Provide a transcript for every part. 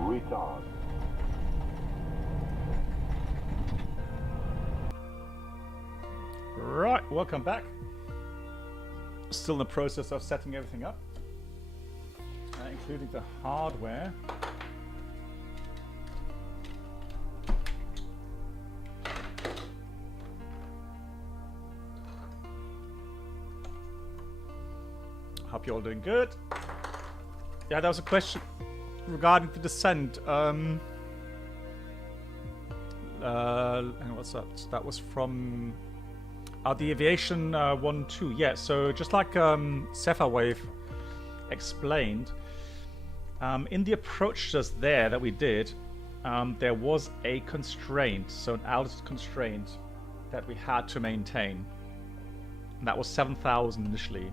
Retard. Right, welcome back. Still in the process of setting everything up, including the hardware. Hope you're all doing good. Yeah, there was a question regarding the descent. And what's that? That was from the aviation 1-2. Yeah, so just like Cephawave explained, in the approach just there that we did, there was a constraint, so an altitude constraint that we had to maintain. And that was 7,000 initially.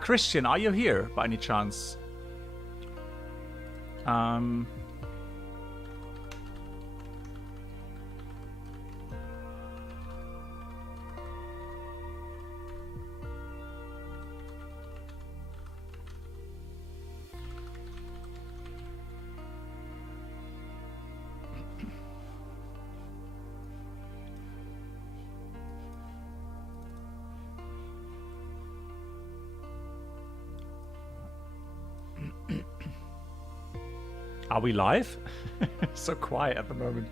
Christian, are you here by any chance? Are we live? So quiet at the moment.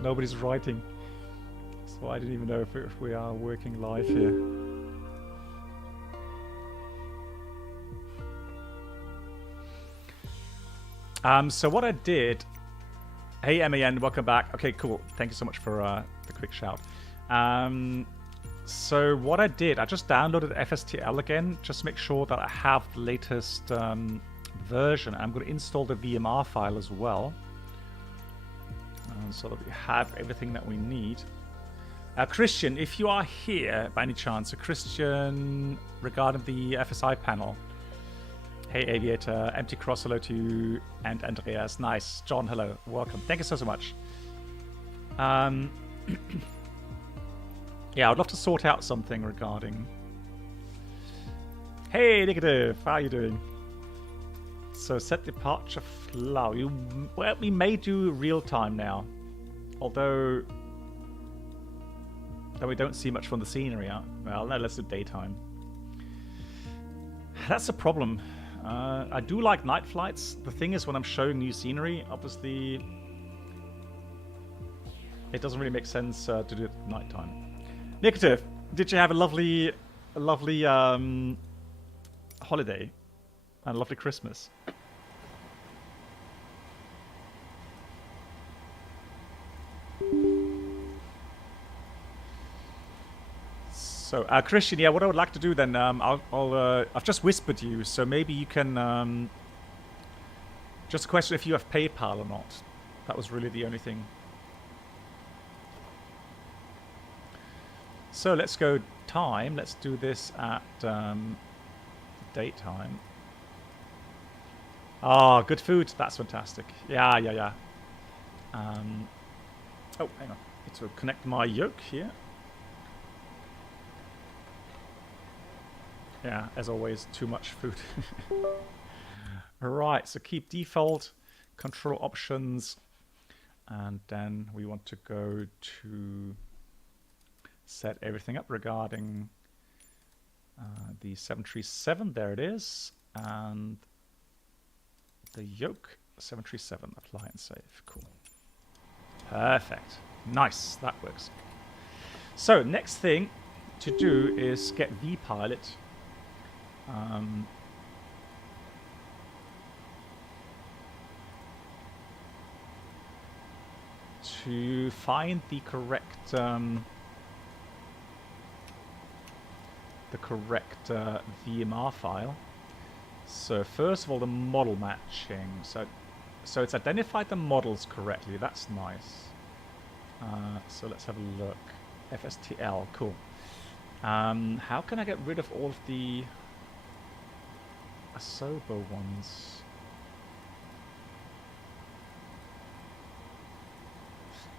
Nobody's writing. So I didn't even know if we are working live here. So what I did... Hey, MAN, welcome back. Okay, cool. Thank you so much for the quick shout. So what I did, I just downloaded FSTL again, just to make sure that I have the latest version. I'm going to install the VMR file as well, so that we have everything that we need. Christian, if you are here by any chance, so Christian, regarding the FSI panel. Hey Aviator, Empty Cross, hello to you, and Andreas, nice. John, hello, welcome. Thank you so much. Yeah, I'd love to sort out something regarding... Hey, Negative, how are you doing? So, set departure flow. Well, we may do real time now. Although... Though we don't see much from the scenery. Well, no, let's do daytime. That's a problem. I do like night flights. The thing is, when I'm showing new scenery, obviously... It doesn't really make sense to do it at nighttime. Negative, did you have a lovely holiday and a lovely Christmas? So, Christian, yeah, what I would like to do then, I've just whispered you, so maybe you can, just a question if you have PayPal or not. That was really the only thing. So let's go time. Let's do this at daytime. Ah, good food. That's fantastic. Yeah. Oh, hang on. Need to connect my yoke here. Yeah, as always, too much food. Right, so keep default, control options, and then we want to go to set everything up regarding the 737. There it is, and the yoke 737. Apply and save. Cool. Perfect. Nice. That works. So next thing to do is get vPilot. To find the correct VMR file. So first of all, the model matching. So it's identified the models correctly. That's nice. So let's have a look. FSTL, cool. How can I get rid of all of the Asobo ones?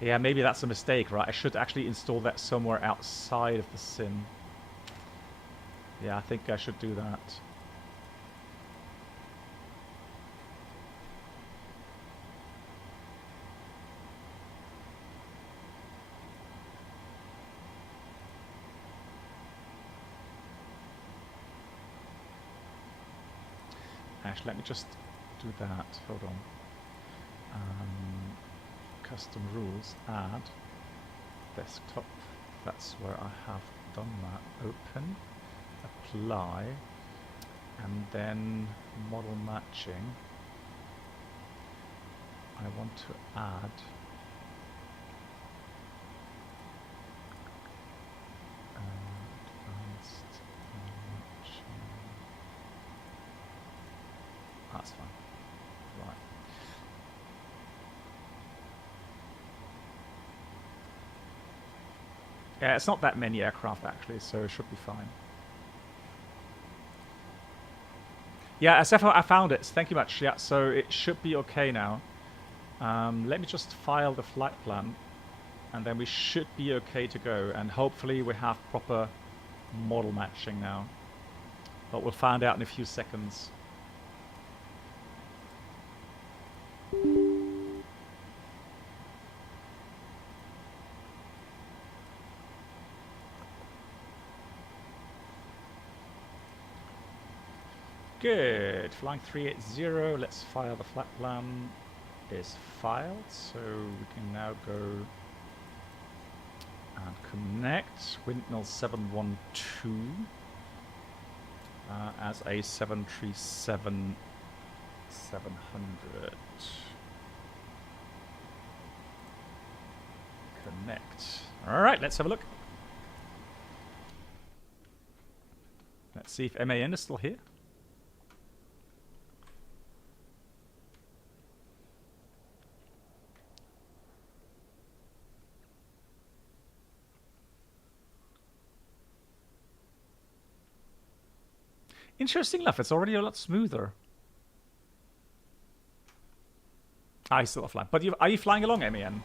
Yeah, maybe that's a mistake, right? I should actually install that somewhere outside of the sim. Yeah, I think I should do that. Actually, let me just do that. Hold on. Custom rules, add desktop. That's where I have done that. Open, apply, and then model matching. I want to add advanced matching. That's fine. Right. Yeah, it's not that many aircraft actually, so it should be fine. Yeah, SFO, I found it. Thank you much. Yeah, so it should be okay now. Let me just file the flight plan, and then we should be okay to go. And hopefully we have proper model matching now. But we'll find out in a few seconds. Good. Flying 380. Let's fire the flat plan. is filed, so we can now go and connect windmill 712 as a 737 700. Connect. All right, let's have a look. Let's see if MAN is still here. Interesting enough, it's already a lot smoother. I still flying, but are you flying along, MAN?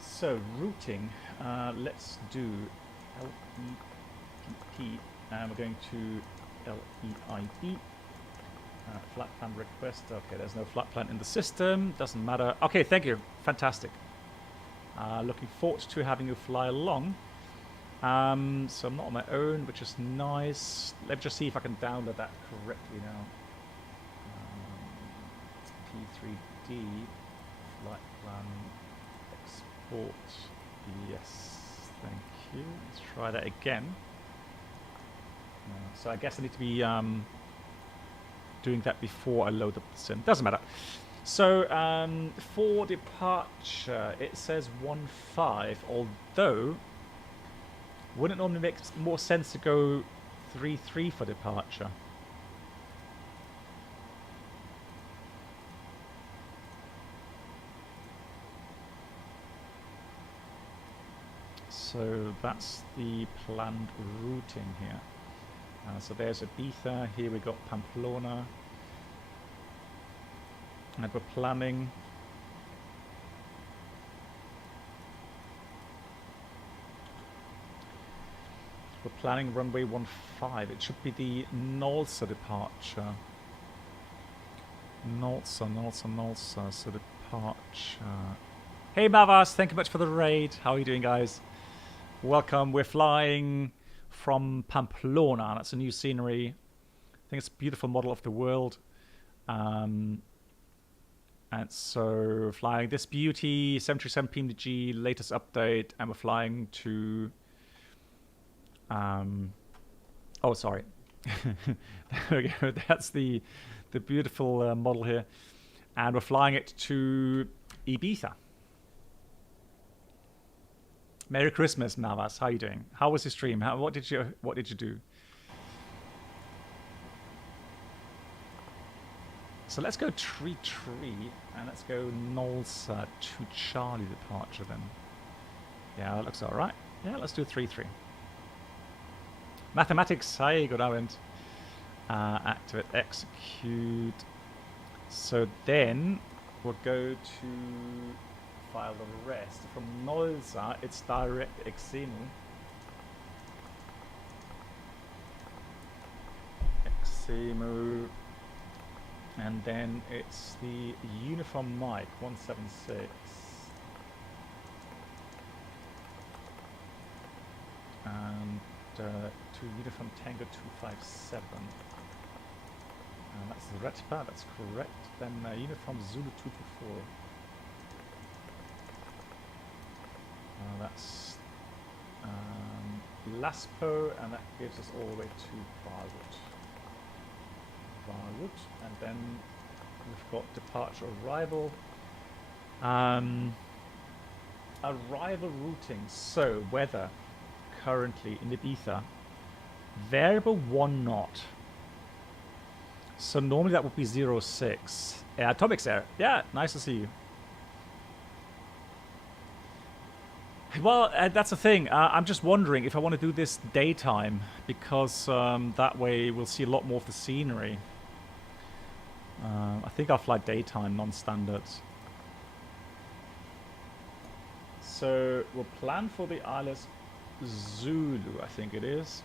So routing, let's do LEPP, and we're going to LEIB. Flight plan request. Okay, there's no flight plan in the system. Doesn't matter. Okay, thank you. Fantastic. Looking forward to having you fly along. So I'm not on my own, which is nice. Let me just see if I can download that correctly now. P3D flight plan export. Yes, thank you. Let's try that again. So I guess I need to be doing that before I load up the sim. Doesn't matter. So for departure, it says 1.5, although wouldn't it normally make more sense to go 3.3 for departure? So that's the planned routing here. So there's Ibiza, here we got Pamplona. And we're planning runway 15. It should be the Nolsa departure. Nolsa, so departure. Hey Mavas, thank you much for the raid. How are you doing, guys? Welcome. We're flying from Pamplona. That's a new scenery. I think it's a beautiful model of the world. And so flying this beauty, 737 PMDG, latest update, and we're flying to... oh, sorry. There we go. That's the beautiful model here. And we're flying it to Ibiza. Merry Christmas, Navas. How are you doing? How was your stream? What did you do? So let's go tree, and let's go Nolsa to Charlie departure then. Yeah, that looks all right. Yeah, let's do 3-3. Mathematics, hi, good Abend. Activate, execute. So then we'll go to file the rest. From Nolsa, it's direct Exemu. And then it's the uniform mic 176. And to uniform Tango 257. And that's the Retpa, that's correct. Then uniform Zulu 224. That's Laspo, and that gives us all the way to Barwood. And then we've got departure arrival. Arrival routing. So weather currently in Ibiza, variable 1 knot. So normally that would be 06. Atomics there. Yeah, nice to see you. Well, that's the thing. I'm just wondering if I want to do this daytime, because that way we'll see a lot more of the scenery. I think I'll fly daytime, non-standard. So we'll plan for the ILS Zulu, I think it is.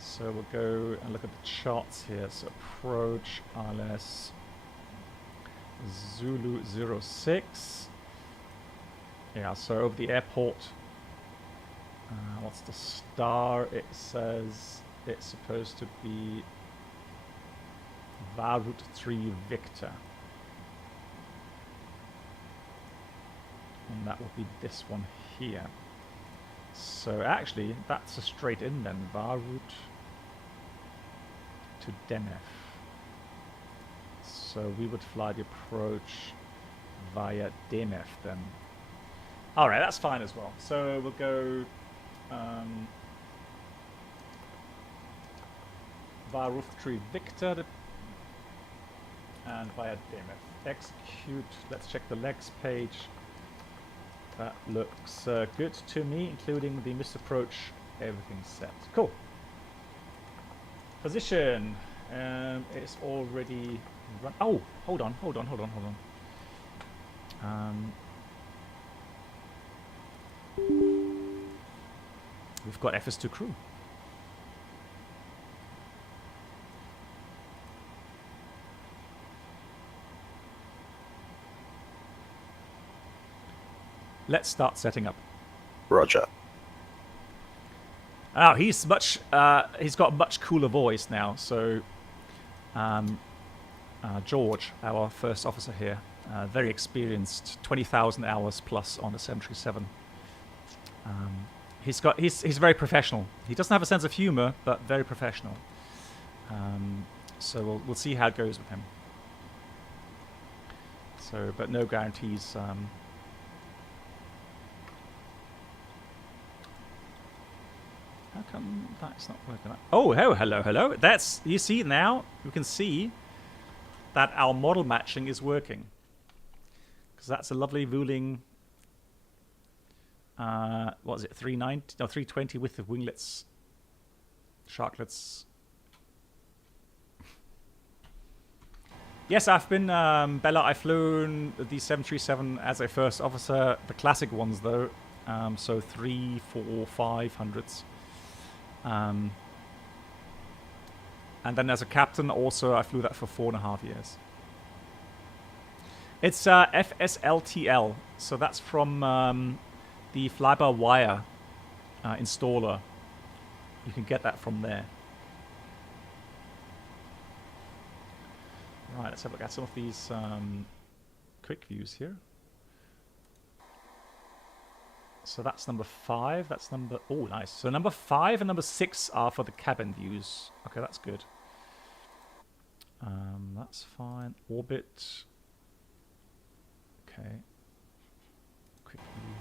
So we'll go and look at the charts here. So approach ILS Zulu 06. Yeah, so over the airport. What's the star? It says it's supposed to be Route 3 Victor. And that will be this one here. So actually, that's a straight in then. Route to Denef. So we would fly the approach via Denef then. Alright, that's fine as well. So we'll go via Route 3 Victor and via Denef. Execute. Let's check the legs page. That looks good to me, including the missed approach. Everything's set. Cool. Position. It's already run. Oh, hold on. We've got FS3Crew. Let's start setting up. Roger. Oh, he's got a much cooler voice now. So, George, our first officer here, very experienced, 20,000 hours plus on the 737. He's very professional. He doesn't have a sense of humor, but very professional. So we'll see how it goes with him. So, but no guarantees. How come that's not working out? Oh, hello. That's, you see now, you can see that our model matching is working. Because that's a lovely Vueling, what is it, 390? No, 320 with the winglets, sharklets. Yes, I've been, Bella, I've flown the 737 as a first officer, the classic ones though, so 3, 4, 500s. And then as a captain also I flew that for 4.5 years. It's FSLTL, so that's from the fly-by-wire installer. You can get that from there. Right, let's have a look at some of these quick views here. So that's number 5. That's number... Oh, nice. So number 5 and number 6 are for the cabin views. Okay, that's good. That's fine. Orbit. Okay. Quick view.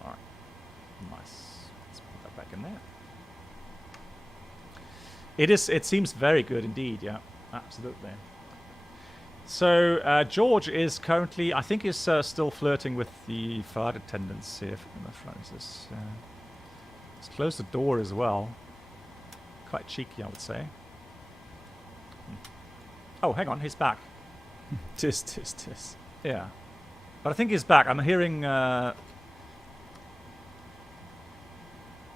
Alright. Nice. Let's put that back in there. It seems very good indeed, yeah. Absolutely. So George is currently, I think, is still flirting with the flight attendants here in the front. Let's close the door as well. Quite cheeky, I would say. Oh, hang on, he's back. Tis. Yeah. But I think he's back. I'm hearing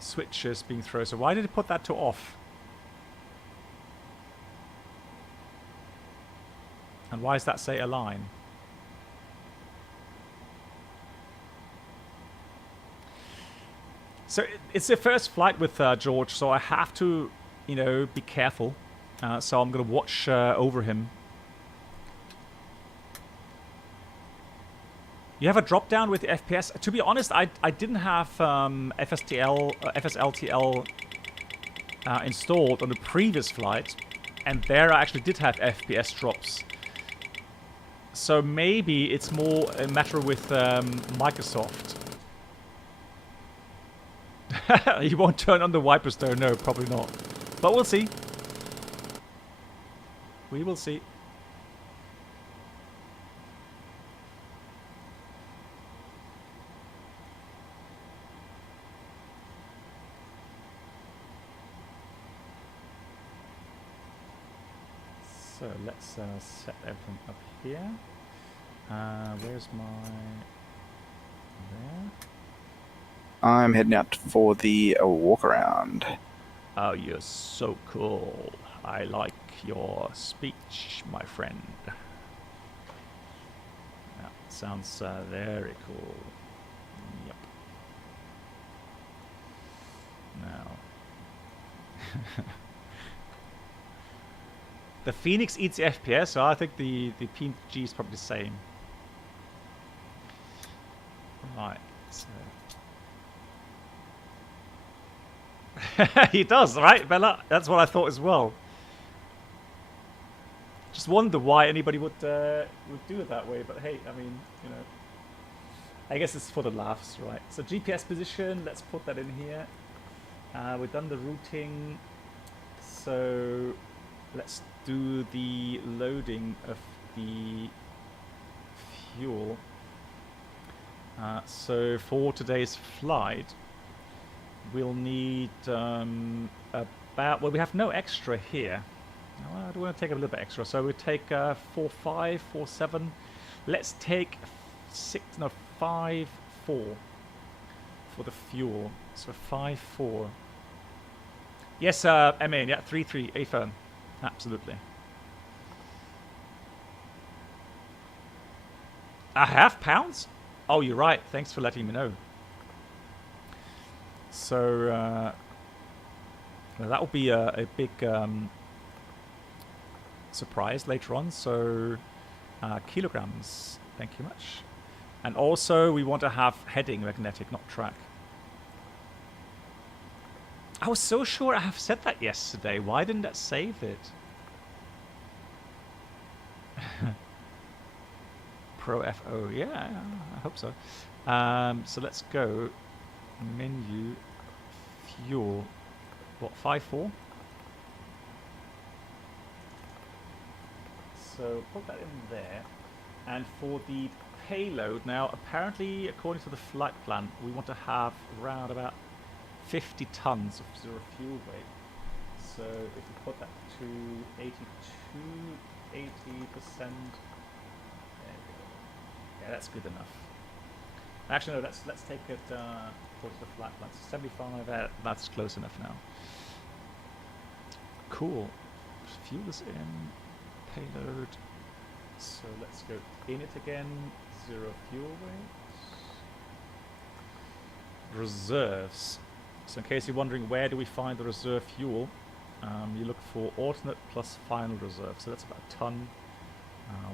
switches being thrown. So why did he put that to off? And why does that say Airline? So it's the first flight with George, so I have to, be careful. So I'm going to watch over him. You have a drop down with the FPS. To be honest, I didn't have FSLTL installed on the previous flight, and there I actually did have FPS drops. So maybe it's more a matter with Microsoft. You won't turn on the wipers though, no, probably not. But we'll see. We will see. So let's set everything up here. Where's my... There? I'm heading out for the walk around. Oh, you're so cool. I like your speech, my friend. That sounds very cool. Yep. Now, The Phoenix eats the FPS, so I think the PMDG is probably the same. Right. So. He does, right, Bella? That's what I thought as well. Just wonder why anybody would do it that way, but hey, I mean, you know, I guess it's for the laughs, right? So GPS position, let's put that in here. We've done the routing, so let's do the loading of the fuel. So for today's flight, we'll need about, well, we have no extra here. Well, I do want to take a little bit extra, so we take 4.5, 4.7. Let's take 5.4 for the fuel. So 5.4. Yes, MA, yeah, 3.3, A firm, absolutely. £0.5? Oh, you're right. Thanks for letting me know. So that will be a big surprise later on. So kilograms, thank you much. And also we want to have heading magnetic, not track. I was so sure I have said that yesterday. Why didn't that save it? Pro FO, yeah, I hope so. So let's go menu fuel. What, 5.4? So put that in there. And for the payload now, apparently according to the flight plan, we want to have around about 50 tons of zero fuel weight. So if we put that to 80%. Yeah, that's good enough. Actually, no, let's take it towards the flight plan. So 75, that's close enough now. Cool. Fuel is in. Payload. So let's go in it again. Zero fuel weight. Reserves. So in case you're wondering where do we find the reserve fuel, you look for alternate plus final reserve. So that's about a ton.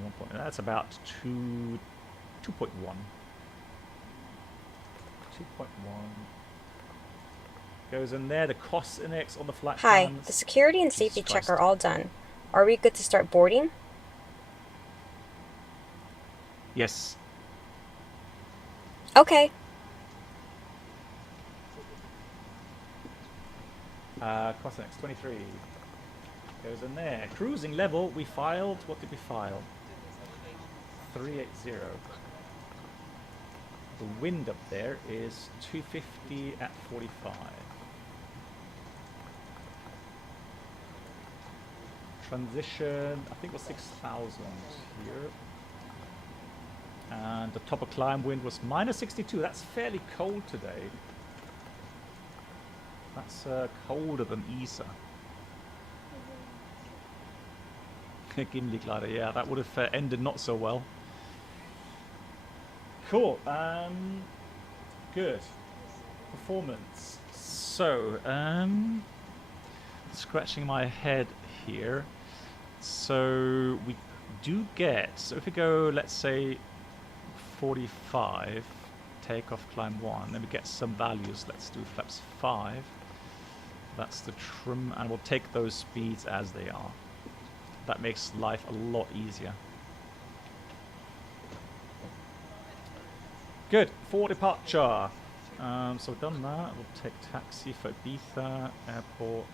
1 point. That's about 2.1. 2.1 goes in there. The cost index on the flight Hi, plans. the security and safety check are all done. Are we good to start boarding? Yes. Okay. Cost index 23 goes in there. Cruising level, we filed. What did we file? 380. The wind up there is 250 at 45. Transition, I think it was 6,000 here. And the top of climb wind was minus 62. That's fairly cold today. That's colder than Ibiza. Gimli glider, yeah, that would have ended not so well. Cool. Good. Performance. So, scratching my head here. So we do get. So if we go, let's say, 45, takeoff, climb 1, then we get some values. Let's do flaps 5. That's the trim, and we'll take those speeds as they are. That makes life a lot easier. Good, for departure. So we've done that. We'll take taxi for Ibiza airport.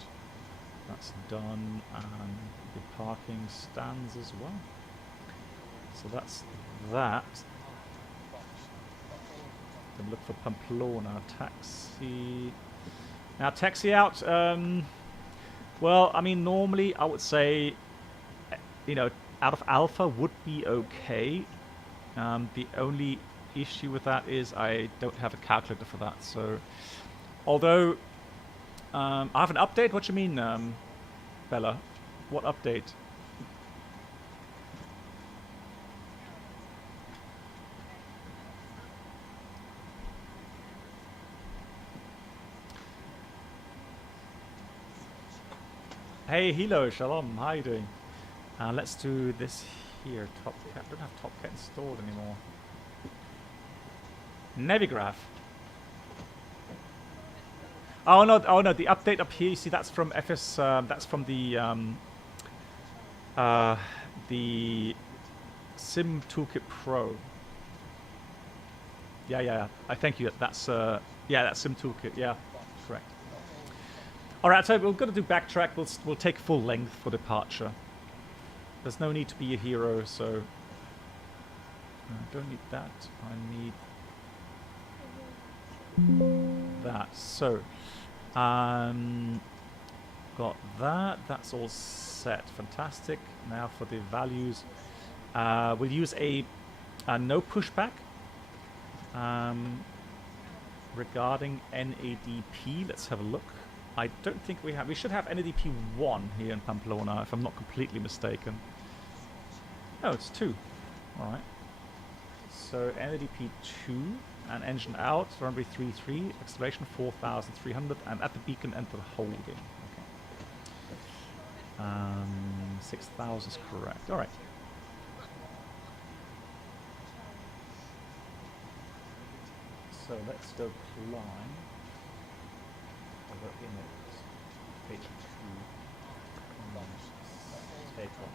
That's done, and the parking stands as well. So that's that. Then look for Pamplona taxi. Now taxi out. Well, I mean, normally I would say, you know, out of Alpha would be okay. The only issue with that is I don't have a calculator for that. So, although I have an update. What do you mean, Bella? What update? Hey, Hilo, Shalom. How you doing? Let's do this here. Top Cat. I don't have Top Cat installed anymore. Navigraph. Oh no! Oh no! The update up here. You see, that's from FS. That's from the Sim Toolkit Pro. Yeah. I thank you. That's that's Sim Toolkit. Yeah, correct. All right, so we're going to do backtrack. We'll take full length for departure. There's no need to be a hero, so I don't need that. I need that. So, got that. That's all set. Fantastic. Now for the values, we'll use a no pushback. Regarding NADP, let's have a look. I don't think we have. We should have NADP 1 here in Pamplona, if I'm not completely mistaken. Oh, it's 2. All right. So NADP 2 and engine out, runway 33, acceleration 4,300, and at the beacon enter holding. Okay. 6,000 is correct. All right. So let's go climb. Over in it. Page 2. Takeoff.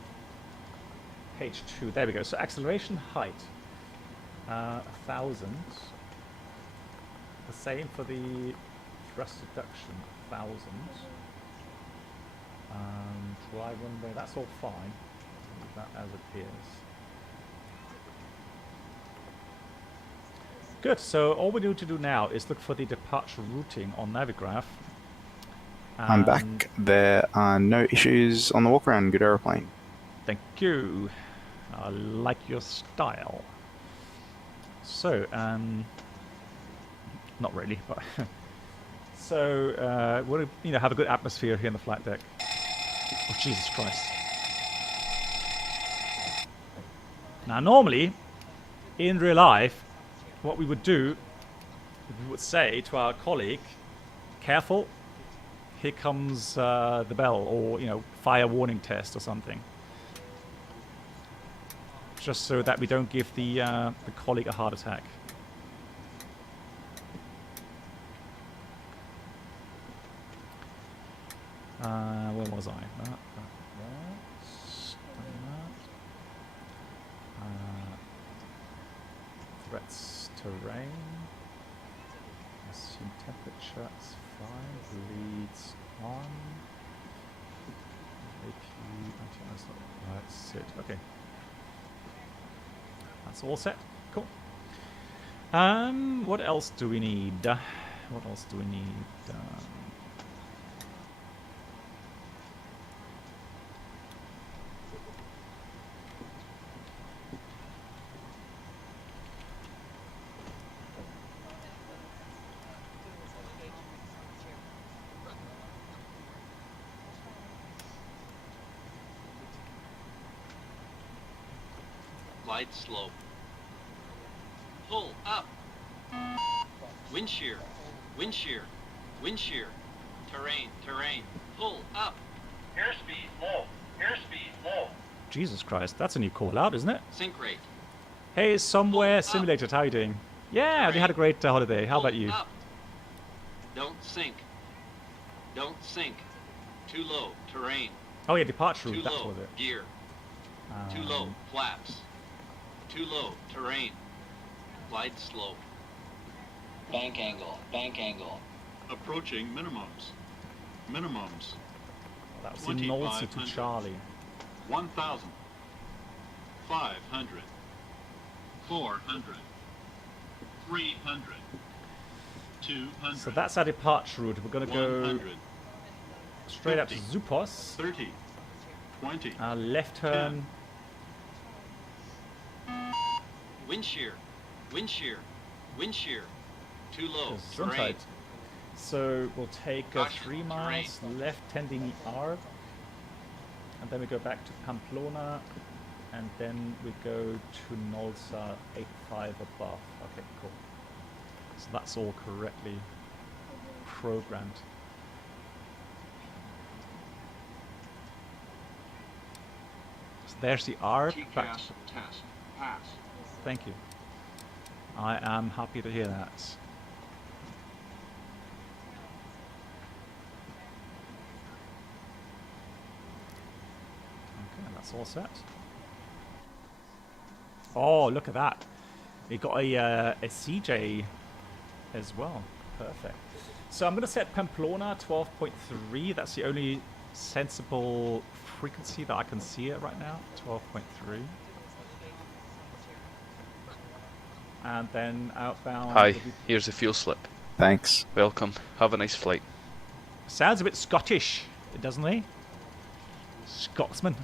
Page 2. There we go. So acceleration height. 1,000. The same for the thrust reduction. 1,000. Dry runway. That's all fine. Leave that as it is. Good, so all we need to do now is look for the departure routing on Navigraph. I'm back. There are no issues on the walk around. Good aeroplane. Thank you. I like your style. So, not really, but so we'll have a good atmosphere here in the flight deck. Oh, Jesus Christ! Now, normally, in real life, what we would do, we would say to our colleague, careful, here comes the bell, or, fire warning test or something. Just so that we don't give the colleague a heart attack. Where was I? That. Threats terrain. Assume temperature is fine. Leads on. That's it. Okay. That's all set. Cool. What else do we need? What else do we need? Glide slope. Pull up. Wind shear. Wind shear. Wind shear. Terrain. Terrain. Pull up. Airspeed low. Airspeed low. Jesus Christ, that's a new call out, isn't it? Sink rate. Hey, somewhere simulated. How are you doing? Yeah, Terrain. we had a great holiday. How about you? Up. Don't sink. Don't sink. Too low. Terrain. Oh yeah, departure Too route. That low. was it. Gear. Too low. Flaps. Too low. Terrain. Glide slope. Bank angle. Bank angle. Approaching minimums. Minimums. That was in Nolsey to Charlie. 1,000. 500. 400. 300. 200. So that's our departure route. We're going to go 100. straight up to 50. Zupos. 30. 20. Left turn. Wind shear. Wind shear. Wind shear. Too low. Gesundheit. Terrain. So we'll take Caution, 3 miles left tending R, and then we go back to Pamplona, and then we go to Nolsa 85 above. Okay, cool. So that's all correctly programmed. So there's the R. Back TCAS test. Pass. Thank you. I am happy to hear that. Okay, that's all set. Oh, look at that. We got a CJ as well. Perfect. So I'm going to set Pamplona 12.3. That's the only sensible frequency that I can see it right now. 12.3. And then outbound. Hi, here's the fuel slip. Thanks. Welcome. Have a nice flight. Sounds a bit Scottish, doesn't he? Scotsman.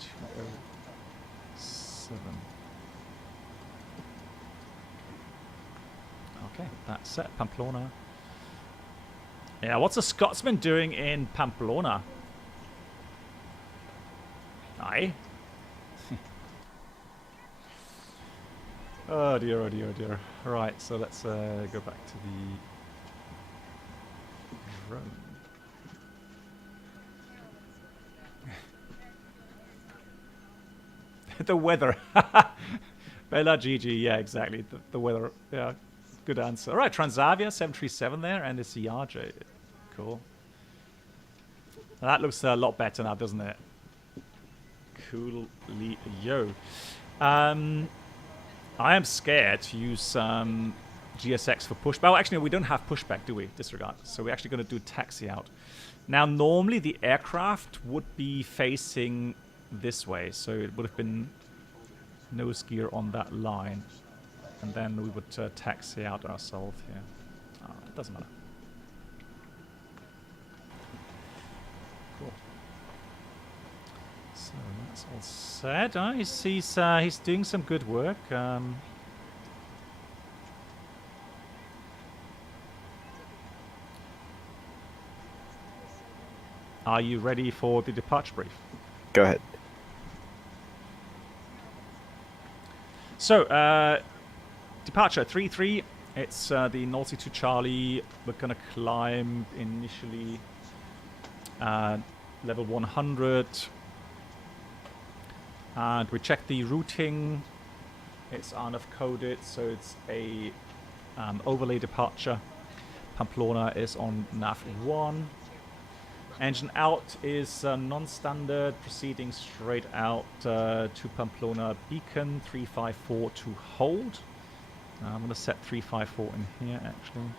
207. Okay, that's set. Pamplona. Yeah, what's a Scotsman doing in Pamplona? Aye. Oh dear, oh dear, oh dear. Right, so let's go back to the drone. The weather. Bella GG, yeah, exactly. The weather, yeah. Good answer. All right, Transavia 737 there, and it's the RJ. Cool. Now that looks a lot better now, doesn't it? Cool. Yo. I am scared to use GSX for pushback. Well, actually, we don't have pushback, do we? Disregard. So we're actually going to do taxi out. Now, normally the aircraft would be facing this way, so it would have been nose gear on that line. And then we would taxi out ourselves here. Oh, it doesn't matter. Cool. So that's all set. He's doing some good work. Are you ready for the departure brief? Go ahead. So, departure 3-3. It's the North 2 Charlie. We're going to climb initially level 100. And we check the routing. It's RNF coded, so it's a overlay departure. Pamplona is on nav 1. Engine out is non-standard, proceeding straight out to Pamplona beacon 354 to hold. I'm going to set 354 in here actually.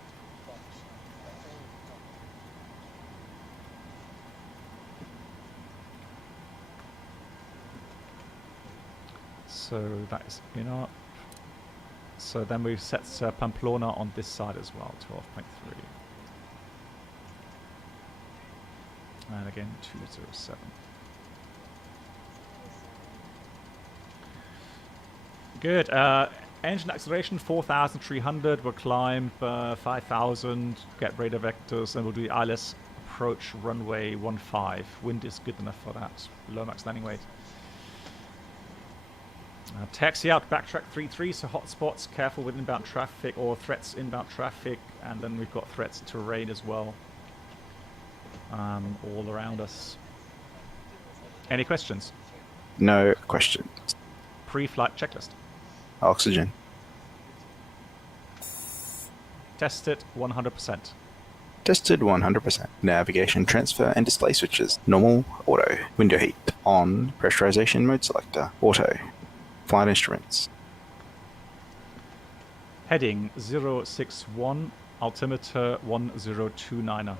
So that is in up. So then we've set Pamplona on this side as well, 12.3. And again, 207. Good. Engine acceleration 4,300. We'll climb 5,000. Get radar vectors, and we'll do the ILS approach runway 15. Wind is good enough for that. Low max landing weight. Taxi out, backtrack 3-3. So hotspots. Careful with inbound traffic or threats inbound traffic, and then we've got threats to terrain as well. All around us. Any questions? No questions. Pre-flight checklist. Oxygen. Tested 100%. Tested 100%. Navigation transfer and display switches. Normal, auto. Window heat. On. Pressurization mode selector. Auto. Flight instruments. Heading 061. Altimeter 1029er.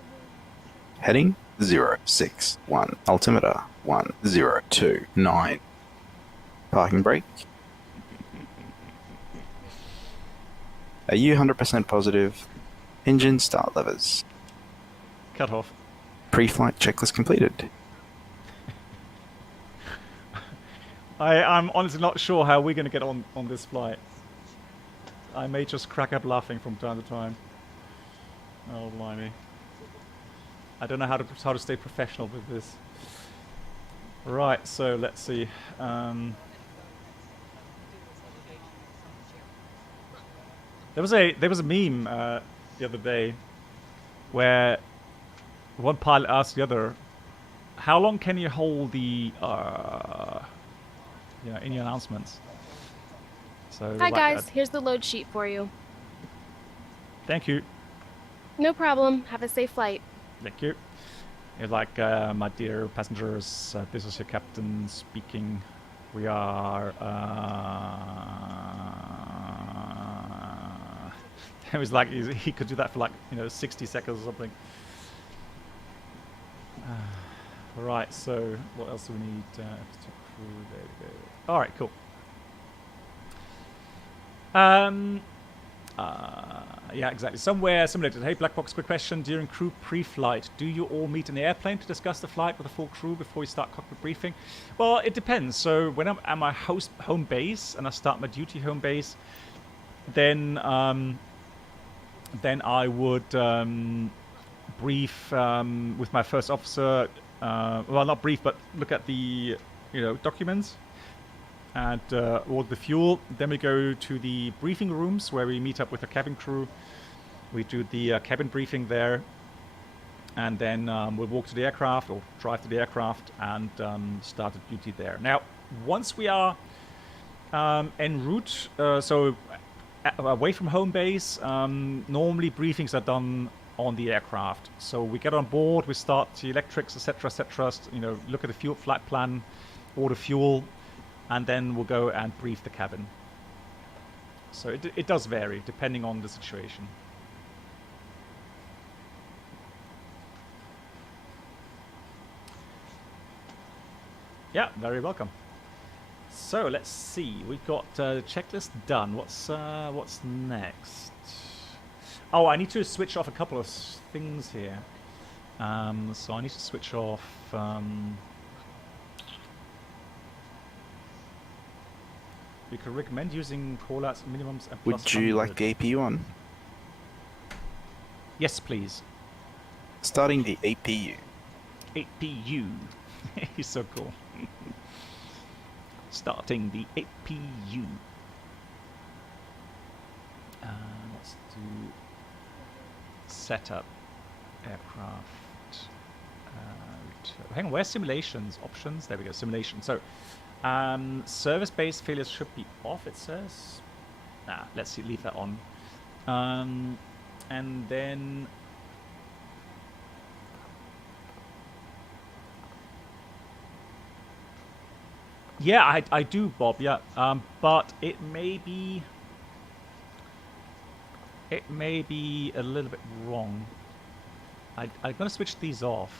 Heading 061. Altimeter 1029. Parking brake. Are you 100% positive? Engine start levers. Cut off. Pre-flight checklist completed. I'm honestly not sure how we're going to get on this flight. I may just crack up laughing from time to time. Oh, blimey. I don't know how to stay professional with this. Right, so let's see. There was a meme the other day where one pilot asked the other, how long can you hold the in your announcements? So Hi like, guys, here's the load sheet for you. thank you. No problem. Have a safe flight. Thank you. It's like, my dear passengers, this is your captain speaking. We are. It was like he could do that for like 60 seconds or something. Right. So what else do we need? There we go. All right. Cool. Yeah, exactly. Somewhere simulated. Hey, Black Box, quick question. During crew pre-flight, do you all meet in the airplane to discuss the flight with the full crew before you start cockpit briefing? Well, it depends. So when I'm at my home base and I start my duty home base, then I would brief with my first officer. Well, not brief, but look at the documents and order the fuel. Then we go to the briefing rooms where we meet up with the cabin crew. We do the cabin briefing there, and then we'll walk to the aircraft or drive to the aircraft and start the duty there. Now, once we are en route, so away from home base, normally briefings are done on the aircraft. So we get on board, we start the electrics, etc., etc. Look at the fuel flight plan, order fuel, and then we'll go and brief the cabin. So it does vary depending on the situation. Yeah, very welcome. So let's see. We've got the checklist done. What's next? Oh, I need to switch off a couple of things here. So I need to switch off. We could recommend using callouts, minimums, and plus. Would you like the APU on? Yes, please. Starting the APU. APU. He's so cool. Starting the APU. Let's do setup aircraft. Hang on, where's simulations? Options? There we go, simulation. So, service-based failures should be off, it says. Nah, let's see, leave that on. And then... Yeah, I do, Bob, yeah. But it may be a little bit wrong. I'm going to switch these off,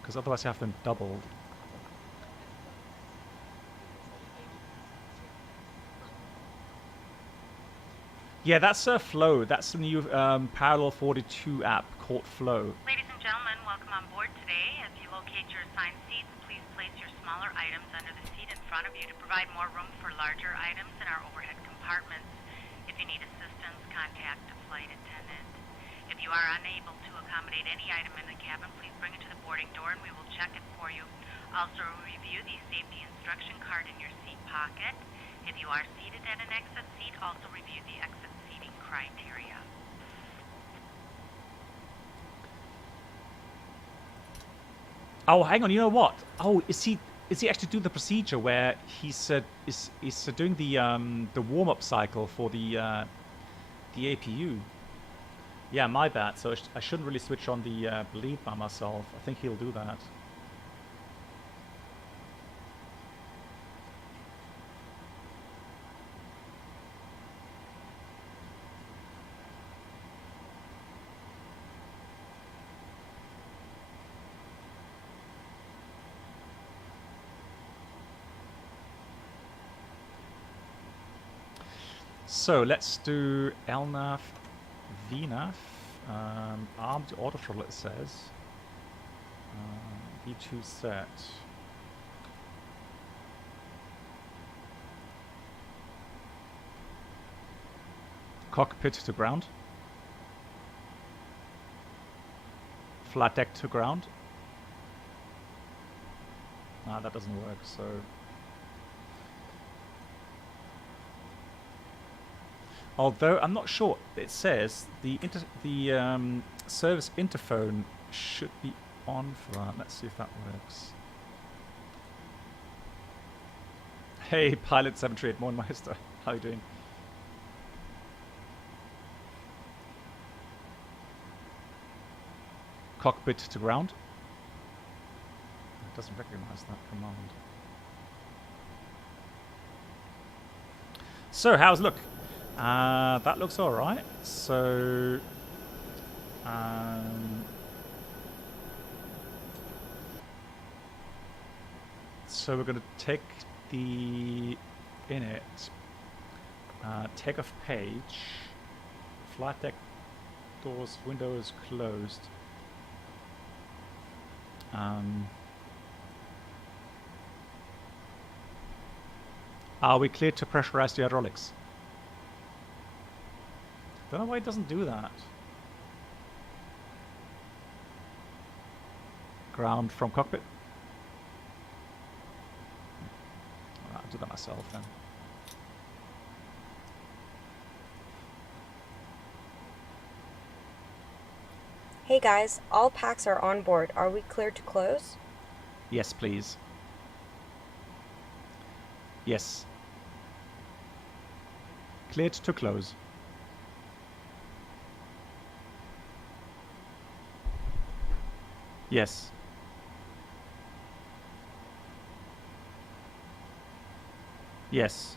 because otherwise I have them doubled. Yeah, that's Flow. That's the new Parallel 42 app called Flow. Ladies and gentlemen, welcome on board today. As you locate your assigned seats, please place your smaller items under the seat in front of you to provide more room for larger items in our overhead compartments. If you need assistance, contact a flight attendant. If you are unable to accommodate any item in the cabin, please bring it to the boarding door and we will check it for you. Also, review the safety instruction card in your seat pocket. If you are seated at an exit seat, also review the exit seating criteria. Oh, hang on. You know what? Oh, is he actually doing the procedure where he's doing the warm-up cycle for the APU? Yeah, my bad. So I shouldn't really switch on the bleed by myself. I think he'll do that. So let's do LNAV, VNAV, armed auto throttle it says, V2 set. Cockpit to ground. Flat deck to ground. Nah, that doesn't work, so... Although I'm not sure, it says the service interphone should be on front. Let's see if that works. Hey, Pilot 738 Moinmeister. How are you doing? Cockpit to ground. It doesn't recognize that command. So, how's it look? That looks alright. So, so we're going to take the init, takeoff page, flight deck doors, windows closed. Are we cleared to pressurize the hydraulics? Don't know why it doesn't do that. Ground from cockpit. I'll do that myself then. Hey guys, all packs are on board. Are we cleared to close? Yes, please. Yes. Cleared to close. Yes. Yes.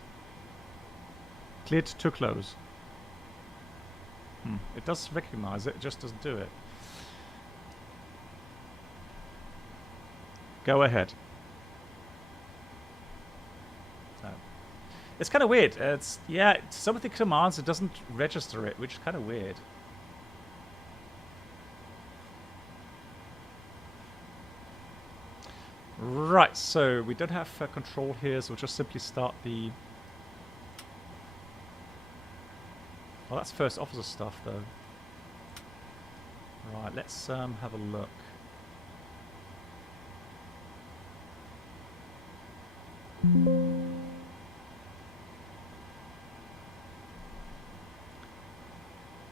Cleared to close. It does recognize it, it just doesn't do it. Go ahead. Oh. It's kind of weird. It's, yeah, some of the commands, it doesn't register it, which is kind of weird. Right, so we don't have control here, so we'll just simply start the... Well, that's first officer stuff, though. Right, let's have a look.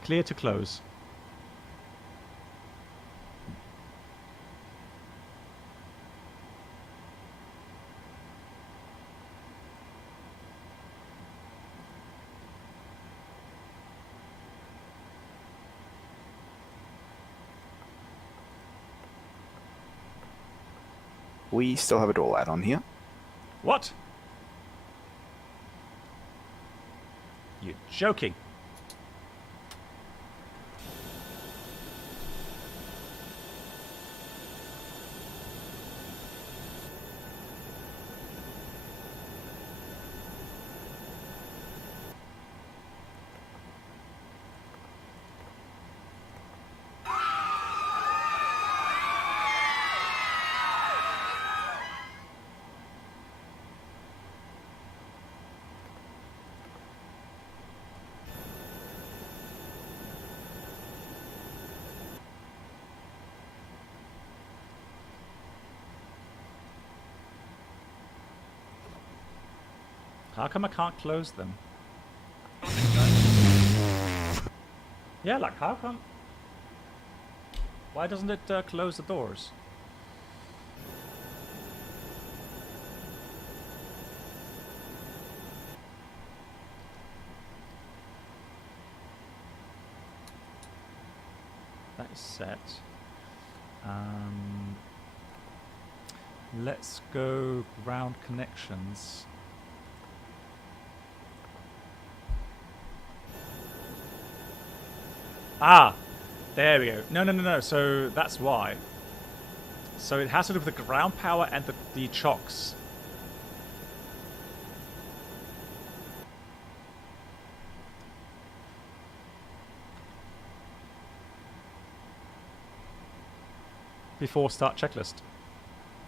Clear to close. We still have a door add-on here. What? You're joking. How come I can't close them? Yeah, like how come? Why doesn't it close the doors? That is set. Let's go ground connections. Ah, there we go. No. So that's why. So it has to do with the ground power and the chocks. Before start checklist.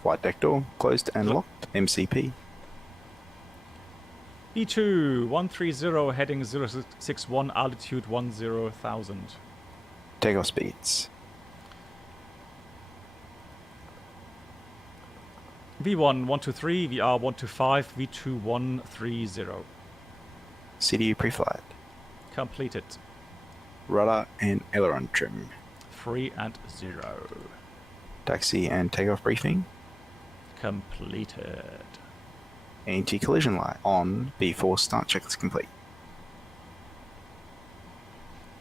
Flight deck door closed and locked. MCP. E2 130 heading 061 altitude 10,000. Takeoff speeds. V1 123, VR 125, V2 130. CDU pre-flight. Completed. Rudder and aileron trim. 3 and 0. Taxi and takeoff briefing. Completed. Anti-collision light on before start checklist complete.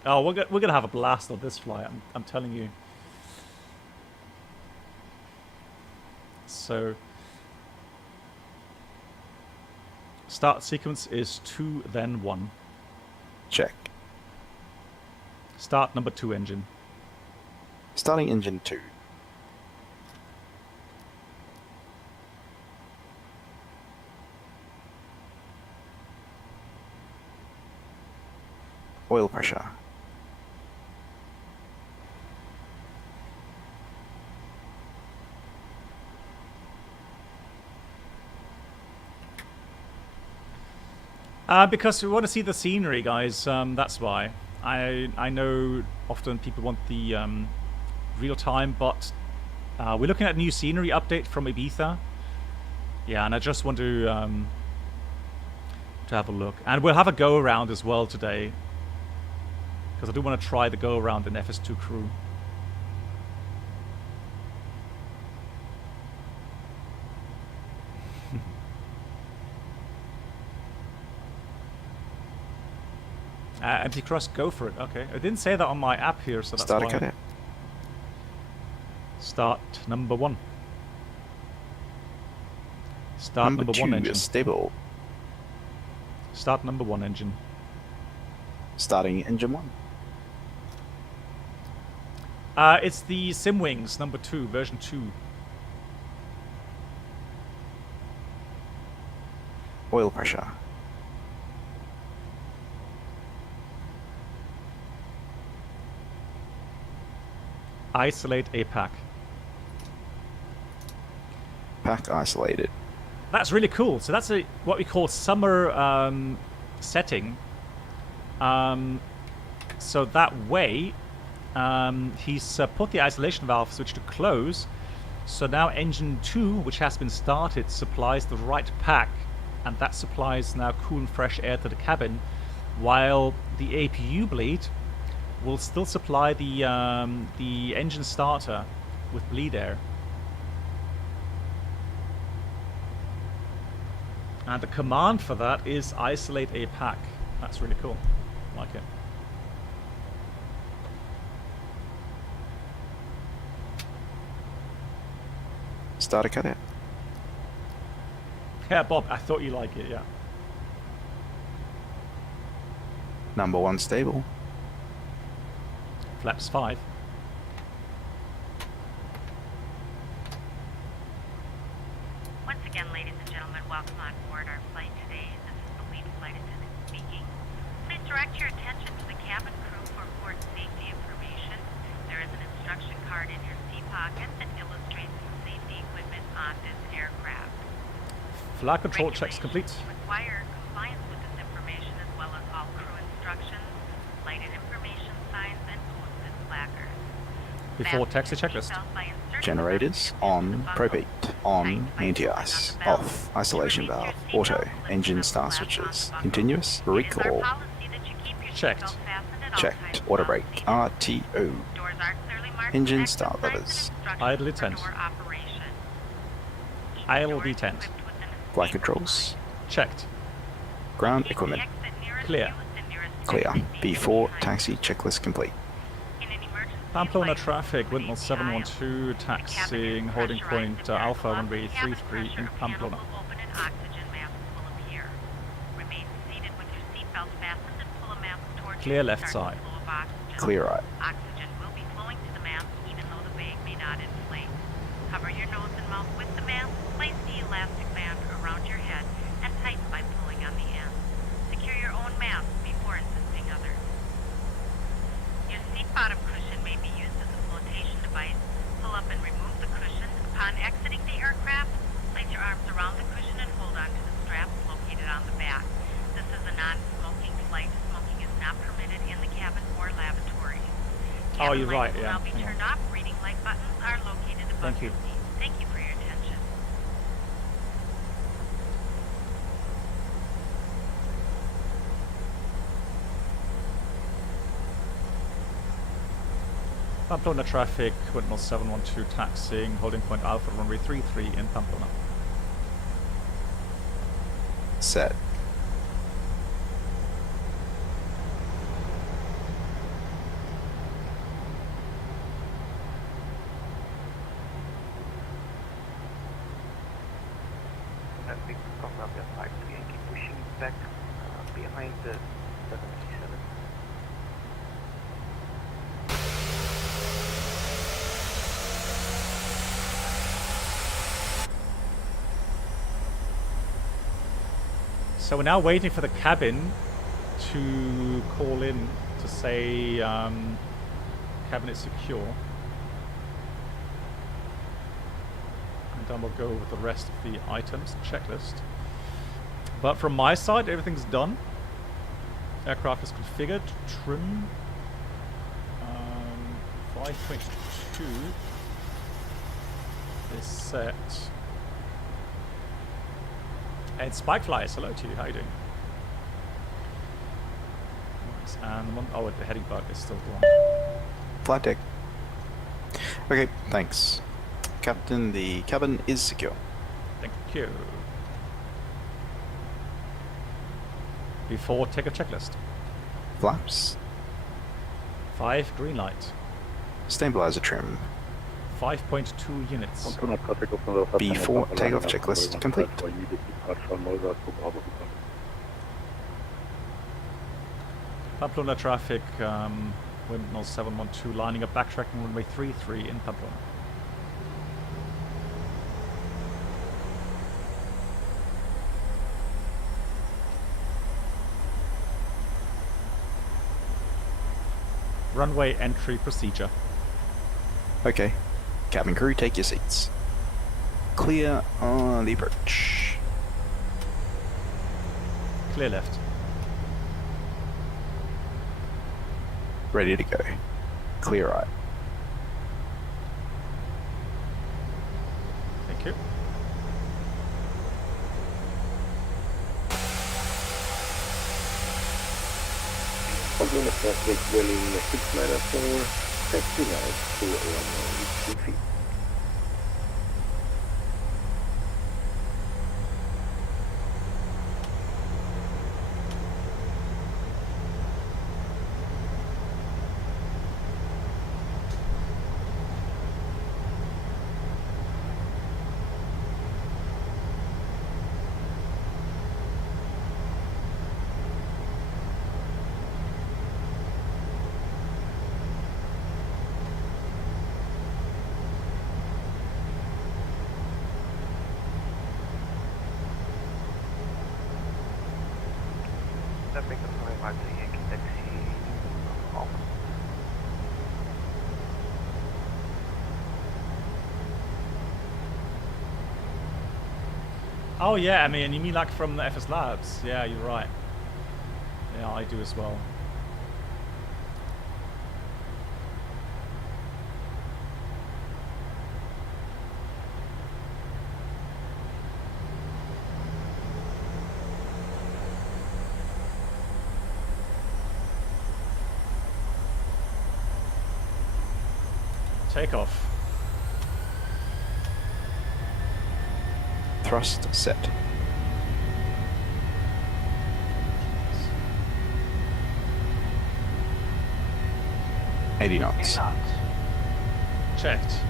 Oh, we're gonna have a blast on this flight. I'm telling you. So, start sequence is 2, then 1. Check. Start number 2 engine. Starting engine 2. Oil pressure. Because we want to see the scenery, guys. That's why. I know often people want the real time, but we're looking at a new scenery update from Ibiza. Yeah, and I just want to have a look, and we'll have a go around as well today, because I do want to try the go around in FS3Crew. Empty cross, go for it. Okay, I didn't say that on my app here, so that's Start a why. cutout. Start number 1. Start Number number 2 1 engine. is stable. Start number 1 engine. Starting engine 1. It's the Simwings number 2, version 2. Oil pressure. Isolate APAC. Pack isolated. That's really cool. So that's what we call summer setting. So that way, he's put the isolation valve switch to close. So now engine 2, which has been started, supplies the right pack, and that supplies now cool and fresh air to the cabin, while the APU bleed will still supply the engine starter with bleed air. And the command for that is isolate a pack. That's really cool. I like it. Start a cutout. Yeah, Bob, I thought you like it, yeah. Number 1 stable. Flaps 5. Once again, ladies and gentlemen, welcome on board our flight today. This is the lead flight attendant speaking. Please direct your attention to the cabin crew for port safety information. There is an instruction card in your seat pocket that illustrates the safety equipment on this aircraft. Flight control checks complete. Require compliance with this information as well as all crew instructions, lighted information signs, and posted placards. Before taxi checklist. Generators on, propane on, anti-ice, off, isolation valve, auto, engine start switches, continuous, recall, Checked. checked, auto brake, RTO, engine start levers, Idle detent. Idle detent. flight controls, Checked. ground equipment, Clear. clear, before taxi checklist complete. Pamplona traffic, windmill 712, taxiing, holding point Alpha runway 33 in Pamplona. Clear left side. Clear right. Oxygen will be flowing to the mask even though the bag may not inflate. Cover your nose and mouth with the mask, place the elastic band around your head, and tighten by pulling on the end. Secure your own mask before assisting others. Your seat bottom cushion may be used as a flotation device. Pull up and remove the cushion. Upon exiting the aircraft, place your arms around the cushion and hold on to the straps located on the back. This is a non-smoking flight. Smoking is not permitted in the cabin or lavatories. Oh, you're right, Cabin lights will yeah. now be turned off. Reading light buttons are located above Thank you. your seat. Thank you for your attention. Pamplona traffic, windmill 712 taxiing, holding point Alpha runway 33 in Pamplona. Set. Traffic from runway 53 and keep pushing back behind the 737. So we're now waiting for the cabin to call in to say cabin is secure. And then we'll go with the rest of the items checklist. But from my side, everything's done. Aircraft is configured, trim. 5.2 is set. And Spike Flyers, hello to you, how you doing? Nice. And the heading bug is still on. Flight deck. Okay, thanks. Captain, the cabin is secure. Thank you. Before take a checklist. Flaps. 5 green light. Stabilizer trim. 5.2 units. Before takeoff checklist complete. Pamplona traffic, windmill 712 lining up backtracking runway 33 in Pamplona. Runway entry procedure. Okay. Cabin crew, take your seats. Clear on the approach. Clear left. Ready to go. Clear right. Thank you. Pamplona traffic, Welling 694, taxi out to runway 23. Traffic on runway 53, Yankee taxi off. Oh yeah, I mean, you mean like from the FS Labs? Yeah, you're right. Yeah, I do as well. Takeoff. Thrust set. $80 knots. Checked.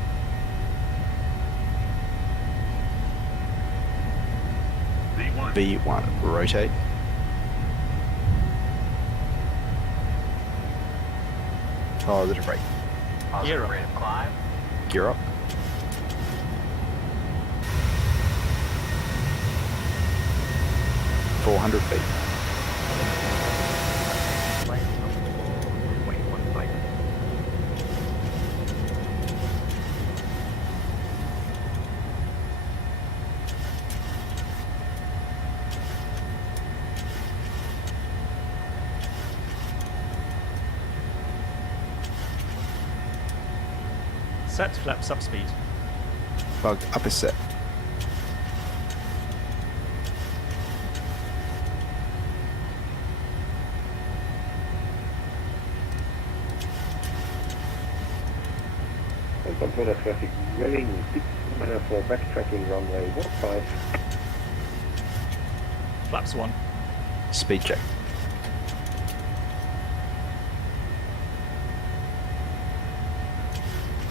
V1, rotate. Positive rate. Gear up. Gear up. $400 feet. Set flaps up speed. Bug up is set. Pamplona traffic, running 6 minor for backtracking runway 15. Flaps 1. Speed check.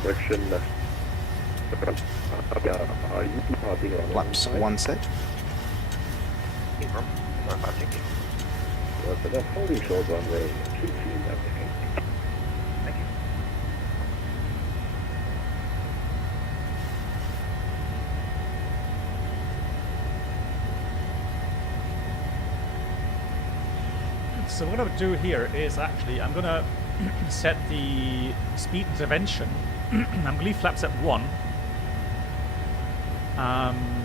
Correction left. Are you departing on Flaps 1 set. Well, so that's holding short runway 23 navigate. Thank you. So what I'm going to do here is actually I'm going to set the speed intervention. I'm going to leave flaps at 1.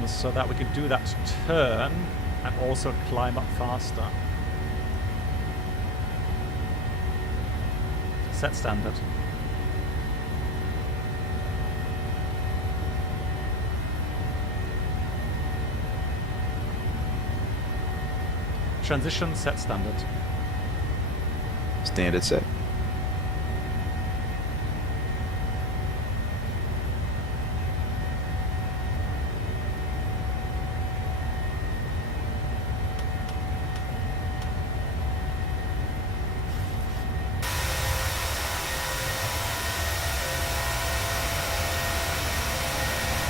So that we can do that turn and also climb up faster. Set standard. Transition set standard. Standard set.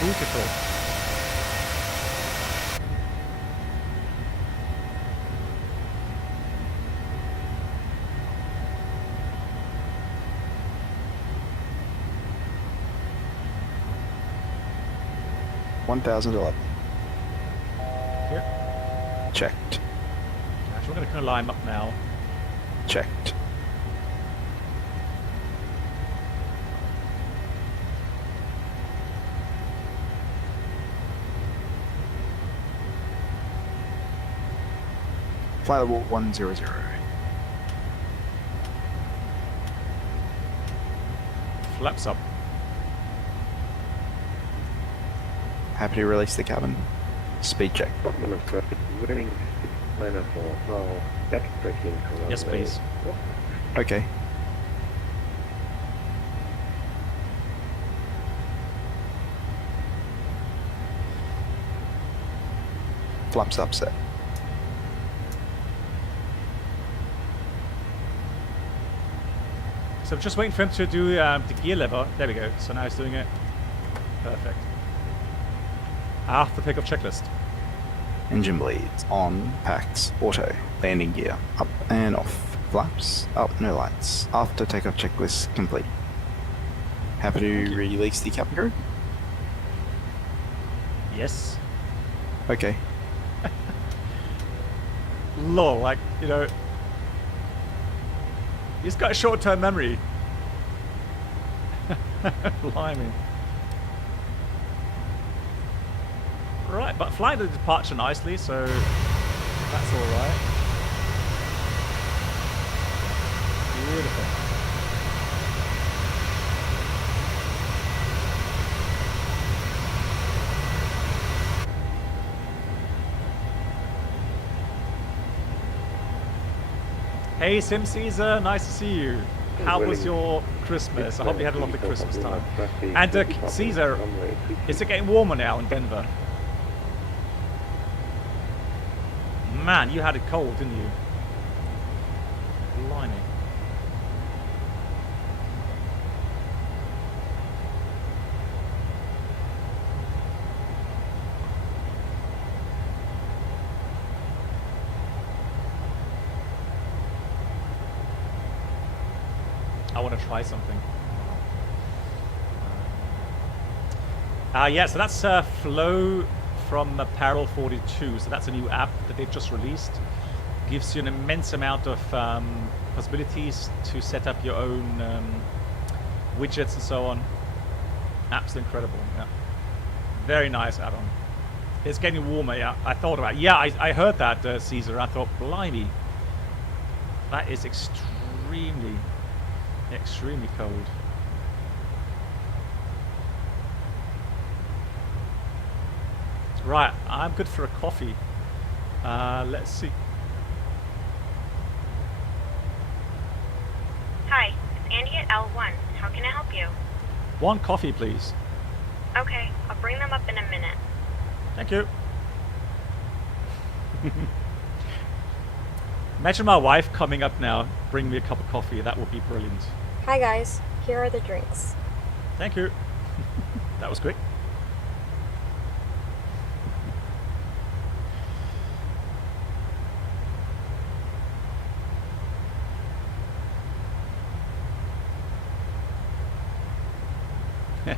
Beautiful. $1,011. Here. Checked. Actually, we're going to kind of line up now. Checked. Fly level 100. Flaps up. Happy to release the cabin. Speed check. Pamplona traffic, running 6 minor for now backtracking runway. Yes, please. Okay. Flaps upset. So I'm just waiting for him to do the gear lever. There we go. So now he's doing it. Perfect. After takeoff checklist. Engine bleeds. On. Packs. Auto. Landing gear. Up and off. Flaps. Up. No lights. After takeoff checklist complete. Happy to release the cabin crew? Yes. Okay. Lol, like, you know, he's got a short-term memory. Blimey. Right, but flying the departure nicely, so that's all right. Beautiful. Hey Sim Caesar, nice to see you. How was your Christmas? I hope you had a lovely Christmas time. And Caesar, is it getting warmer now in Denver? Man, you had it cold, didn't you? Blimey. I want to try something. Yeah, so that's Flow from Apparel 42. So that's a new app that they've just released. Gives you an immense amount of possibilities to set up your own widgets and so on. Absolutely incredible. Yeah, very nice add-on. It's getting warmer. Yeah, I thought about it. Yeah, I heard that, Caesar. I thought, blimey, that is extremely cold. Right, I'm good for a coffee. Let's see. Hi, it's Andy at L1. How can I help you? 1 coffee, please. Okay, I'll bring them up in a minute. Thank you. Imagine my wife coming up now, bring me a cup of coffee. That would be brilliant. Hi guys, here are the drinks. Thank you. That was quick.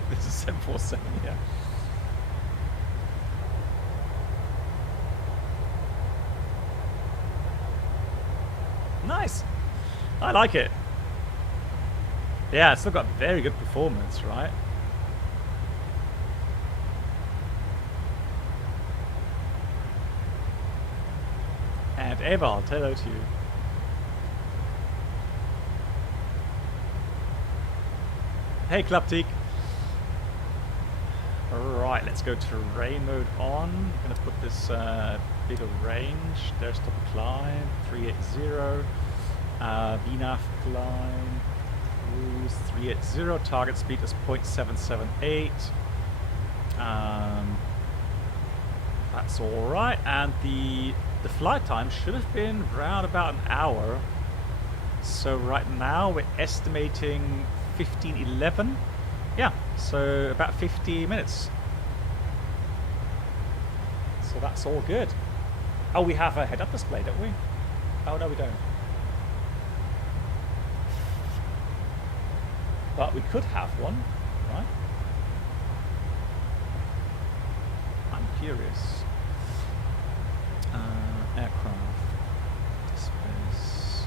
This is 747, yeah. Nice. I like it. Yeah, it's still got very good performance, right? And Eva, I'll tell hello to you. Hey, Klaptik. Alright, let's go terrain mode on. I'm gonna put this bigger range. There's top climb, 380. VNAV climb, cruise 380. Target speed is 0.778. That's alright. And the flight time should have been around about an hour. So right now we're estimating 15:11. Yeah, so about 50 minutes. So that's all good. Oh, we have a head-up display, don't we? Oh, no, we don't. But we could have one, right? I'm curious. Aircraft. Space.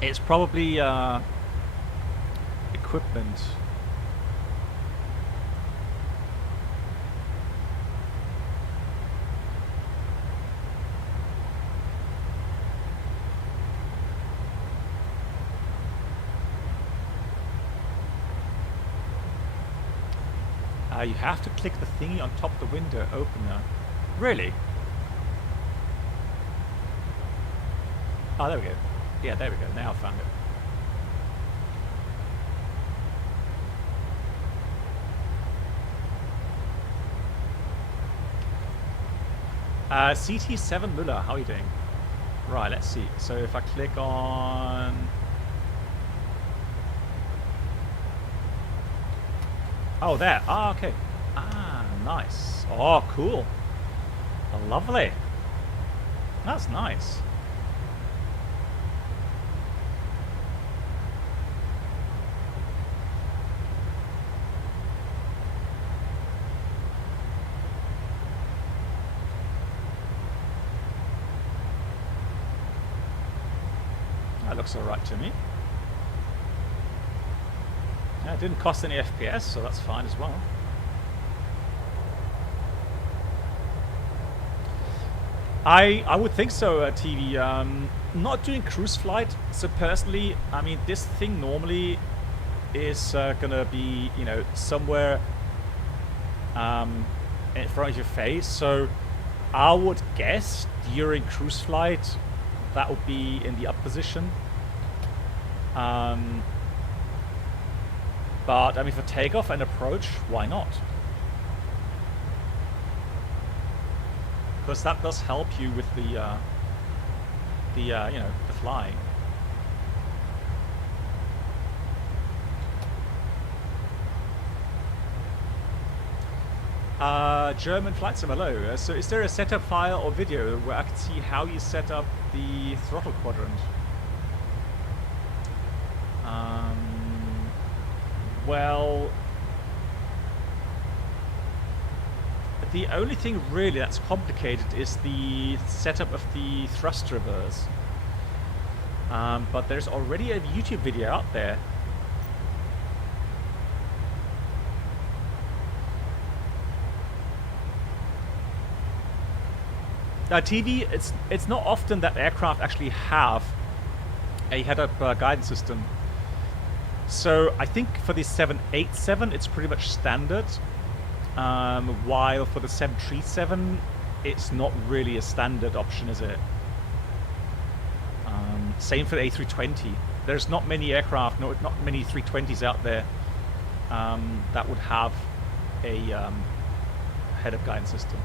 It's probably equipment. You have to click the thingy on top of the window opener. Really? Oh, there we go. Yeah, there we go. Now I found it. CT7 Müller, how are you doing? Right, let's see. So if I click on... Oh, there. Ah, okay. Ah, nice. Oh, cool. Oh, lovely. That's nice. That looks alright to me. Yeah, it didn't cost any FPS, so that's fine as well. I would think so, TV. Not doing cruise flight, so personally, I mean, this thing normally is gonna be, you know, somewhere in front of your face. So I would guess during cruise flight that would be in the up position. But I mean, for takeoff and approach, why not? Because that does help you with the you know, the flying. German flight sim, hello. So is there a setup file or video where I can see how you set up the throttle quadrant? Well, the only thing really that's complicated is the setup of the thrust reverse. But there's already a YouTube video out there. TV, it's not often that aircraft actually have a head-up guidance system. So I think for the 787 it's pretty much standard, while for the 737 it's not really a standard option, is it? Same for the A320. There's not many aircraft, not many 320s out there that would have a head-up guidance system.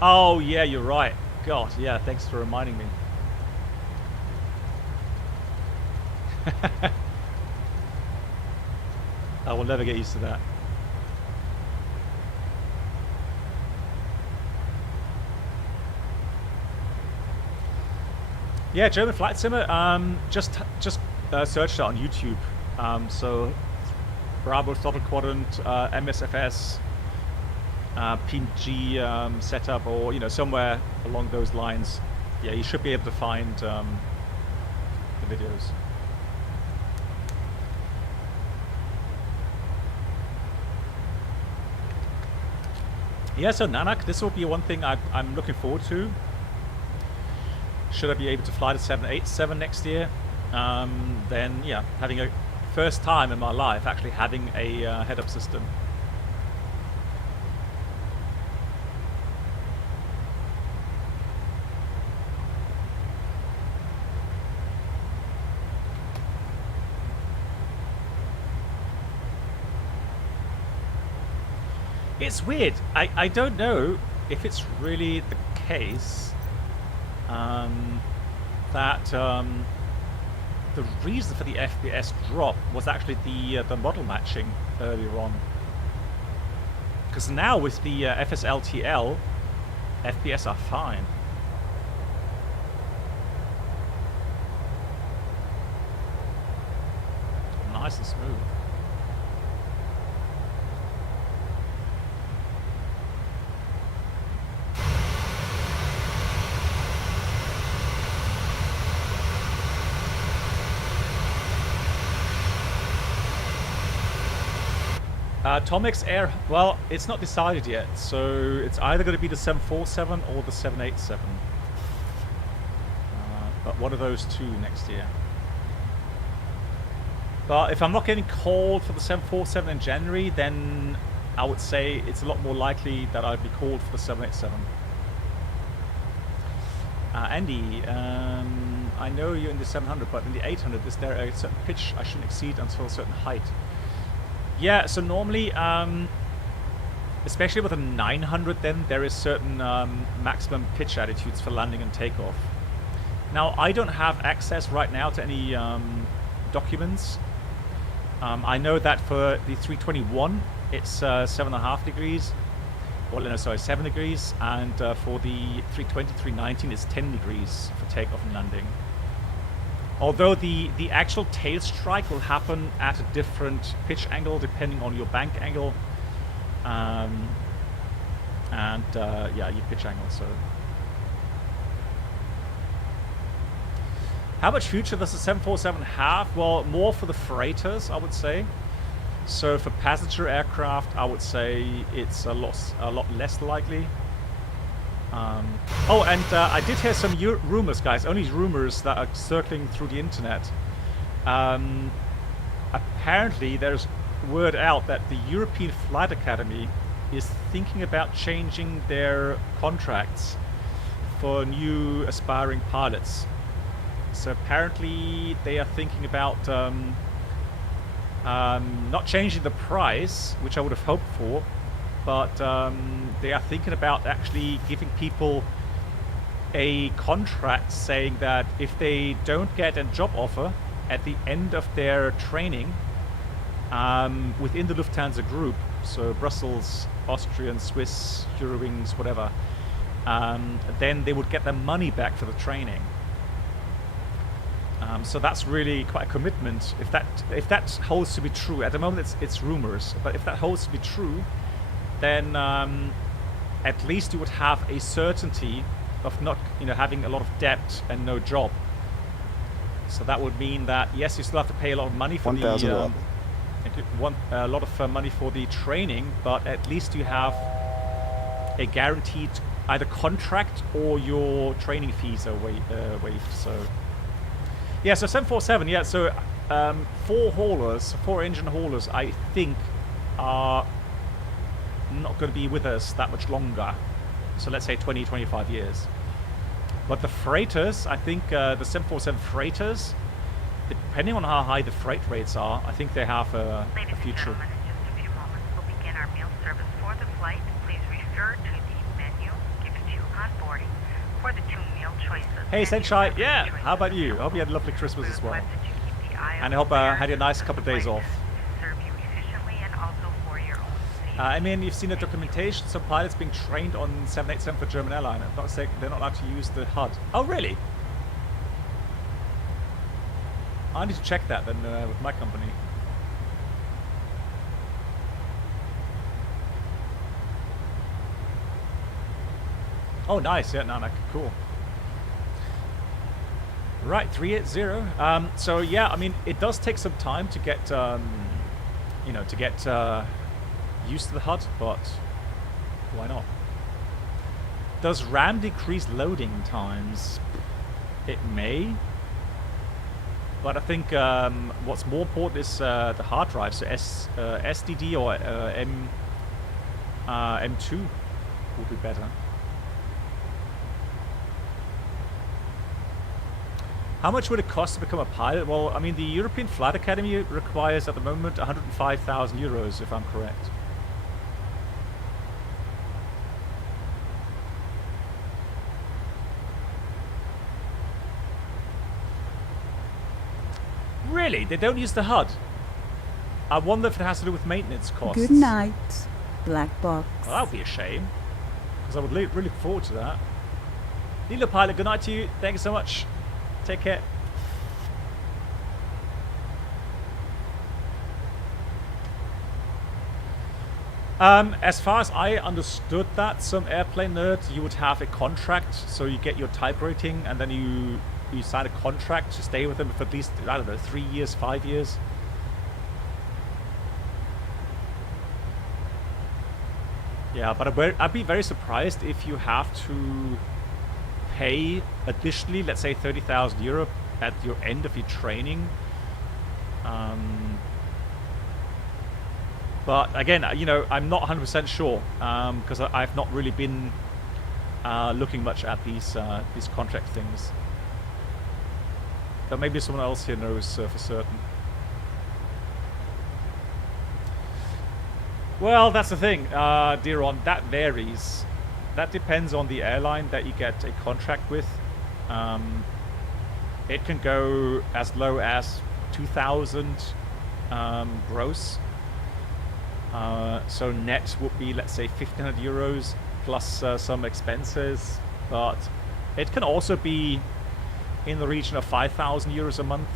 Oh yeah, you're right. God, yeah, thanks for reminding me. I will never get used to that. Yeah, German flight simmer. Just searched it on YouTube. So Bravo Throttle Quadrant, MSFS, PMDG setup, or somewhere along those lines. Yeah, you should be able to find the videos. Yeah, so Nanak, this will be one thing I'm looking forward to. Should I be able to fly the 787 next year, then yeah, having a first time in my life actually having a head-up system. It's weird. I don't know if it's really the case that the reason for the FPS drop was actually the model matching earlier on. Because now with the FSLTL, FPS are fine. Nice and smooth. Tomix Air, well, it's not decided yet, so it's either going to be the 747 or the 787. But one of those two next year. But if I'm not getting called for the 747 in January, then I would say it's a lot more likely that I'd be called for the 787. Andy, I know you're in the 700, but in the 800, is there a certain pitch I shouldn't exceed until a certain height? Yeah, so normally, especially with a 900, then there is certain maximum pitch attitudes for landing and takeoff. Now, I don't have access right now to any documents. I know that for the 321, it's 7.5 degrees. Well, no, sorry, 7 degrees. And for the 320, 319, it's 10 degrees for takeoff and landing. Although the actual tail strike will happen at a different pitch angle depending on your bank angle yeah, your pitch angle. So, how much future does the 747 have? Well, more for the freighters, I would say. So for passenger aircraft, I would say it's a lot less likely. Oh, and I did hear some rumors, guys, only rumors that are circling through the internet. Apparently, there's word out that the European Flight Academy is thinking about changing their contracts for new aspiring pilots. So apparently, they are thinking about not changing the price, which I would have hoped for, but they are thinking about actually giving people a contract saying that if they don't get a job offer at the end of their training within the Lufthansa group, so Brussels, Austrian, Swiss, Eurowings, whatever, then they would get their money back for the training. So that's really quite a commitment. If that holds to be true, at the moment it's rumors, but if that holds to be true, then at least you would have a certainty of not, having a lot of debt and no job. So that would mean that yes, you still have to pay a lot of money for the It want a lot of money for the training, but at least you have a guaranteed either contract or your training fees are waived. So yeah, so 747. Yeah, so 4 engine haulers, I think, are not going to be with us that much longer. So let's say 20, 25 years. But the freighters, I think the 747 freighters, depending on how high the freight rates are, I think they have a future. Ladies and gentlemen, in just a few moments, we'll begin our meal service for the flight. Please refer to the menu given to you on boarding for the 2 meal choices. Hey, Senshai, yeah, how about you? I hope you had a lovely Christmas as well. And I hope I had a nice couple of days off. I mean, you've seen the documentation, some pilots being trained on 787 for German Airline. I'm not saying they're not allowed to use the HUD. Oh, really? I need to check that then with my company. Oh, nice. Yeah, Nanak. Cool. Right, 380. So, yeah, I mean, it does take some time to get, you know, to get used to the HUD, but why not? Does RAM decrease loading times? It may. But I think what's more important is the hard drive, so SDD or M2 would be better. How much would it cost to become a pilot? Well, I mean, the European Flight Academy requires at the moment 105,000 euros, if I'm correct. Really? They don't use the HUD? I wonder if it has to do with maintenance costs. Good night, black box. Well, that would be a shame, because I would really look forward to that. Nilo Pilot, good night to you. Thank you so much. Take care. As far as I understood that, some airplane nerds, you would have a contract, so you get your type rating, and then you sign a contract to stay with them for at least, I don't know, 3 years, 5 years. Yeah, but I'd be very surprised if you have to pay additionally, let's say 30,000 euro at your end of your training. But again, you know, I'm not 100% sure because I've not really been looking much at these contract things. But maybe someone else here knows for certain. Well, that's the thing, dear on, that varies. That depends on the airline that you get a contract with. It can go as low as 2,000 gross. So net would be, let's say, 1,500 euros plus some expenses. But it can also be in the region of 5,000 euros a month.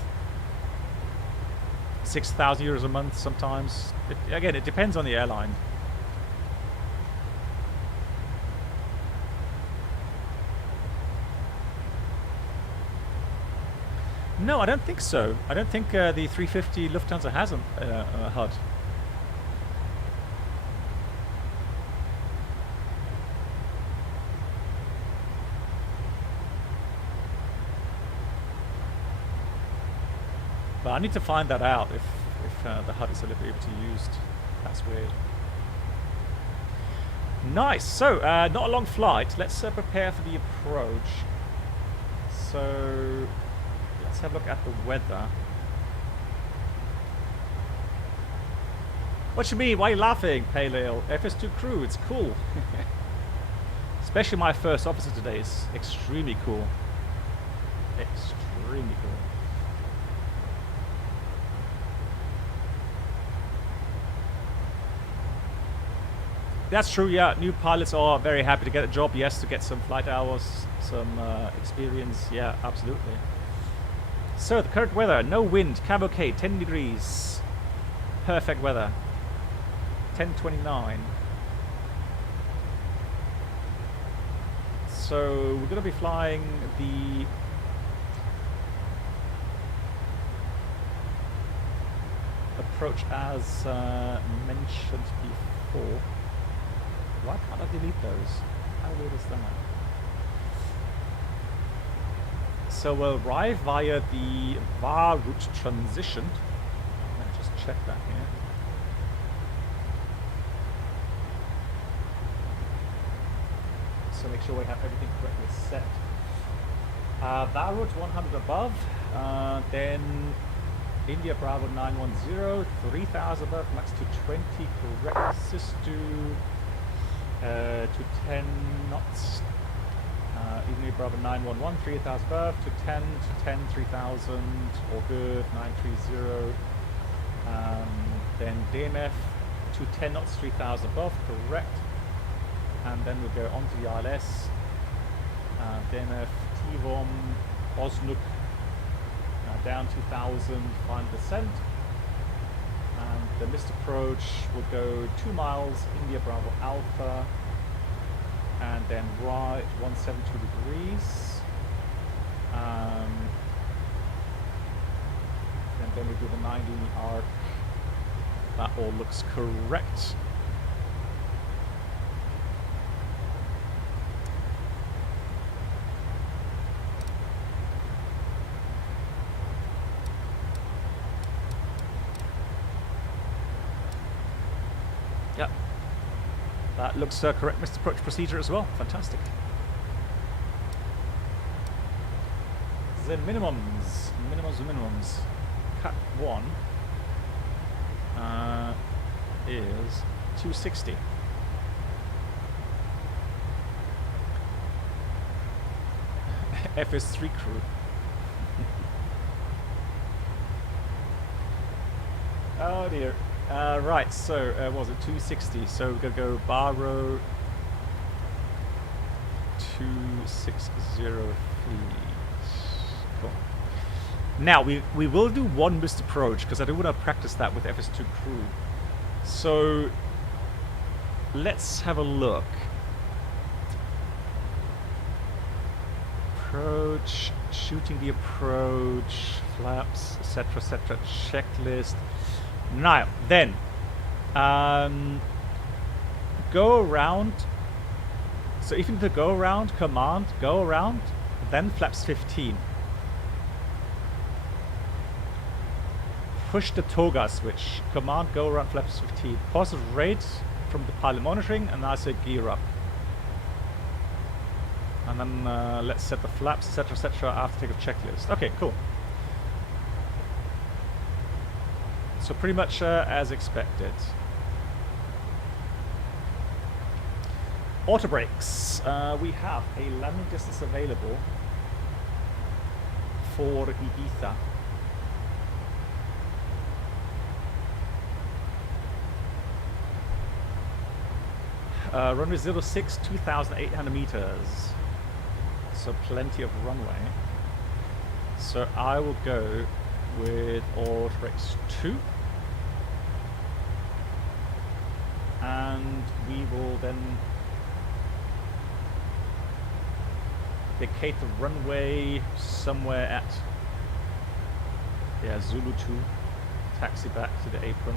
6,000 euros a month sometimes. Again, it depends on the airline. No, I don't think so. I don't think the 350 Lufthansa has a HUD. But I need to find that out if the HUD is able to be used. That's weird. Nice. So, not a long flight. Let's prepare for the approach. So, let's have a look at the weather. What you mean? Why are you laughing, Pale Ale? FS3Crew, it's cool. Especially my first officer today is extremely cool. Extremely cool. That's true, yeah. New pilots are very happy to get a job, yes, to get some flight hours, some experience. Yeah, absolutely. So, the current weather, no wind, cab okay, 10 degrees. Perfect weather. 10:29. So, we're going to be flying the approach as mentioned before. Why can't I delete those? How weird is that? So we'll arrive via the VAR route transition. Let me just check that here. So make sure we have everything correctly set. VAR route 100 above, then India Bravo 910, 3000 above, max to 20, correct, Sistu to 10 knots. India Bravo 911, 3000 above, to 10, 3000, all good, 930. Then DMF to 10 knots, 3000 above, correct. And then we'll go on to the ILS. DMF, TVOM, Osnuk, down 2000, final descent. And the missed approach will go 2 miles, India Bravo Alpha. And then right 172 degrees. And then we do the 90 arc. That all looks correct. Yep. That looks correct, Mr. Approach procedure as well. Fantastic. The minimums. Cut 1 is 260. FS3Crew. Oh dear. Right, so what was it 260? So we're gonna go Barrow 260 feet. Cool. Now we will do one missed approach because I do want to practice that with FS2Crew. So let's have a look. Approach, shooting the approach, flaps, etc., etc. Checklist. Now, then, go around. So if you need to go around, command, go around, then flaps 15. Push the toga switch, command, go around, flaps 15. Positive rate from the pilot monitoring, and I say gear up. And then let's set the flaps, etc., after takeoff checklist. Okay, cool. So pretty much as expected. Auto brakes. We have a landing distance available for Ibiza. Runway 06, 2,800 meters. So plenty of runway. So I will go with auto brakes 2. And we will then vacate the runway somewhere at Zulu 2. Taxi back to the apron.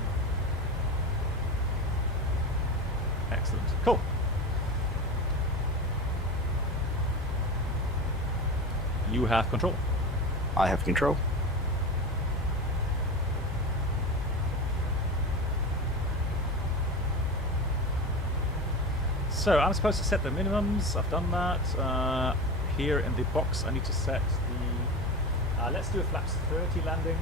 Excellent. Cool. You have control. I have control. So I'm supposed to set the minimums. I've done that. Here in the box I need to set the let's do a flaps 30 landing.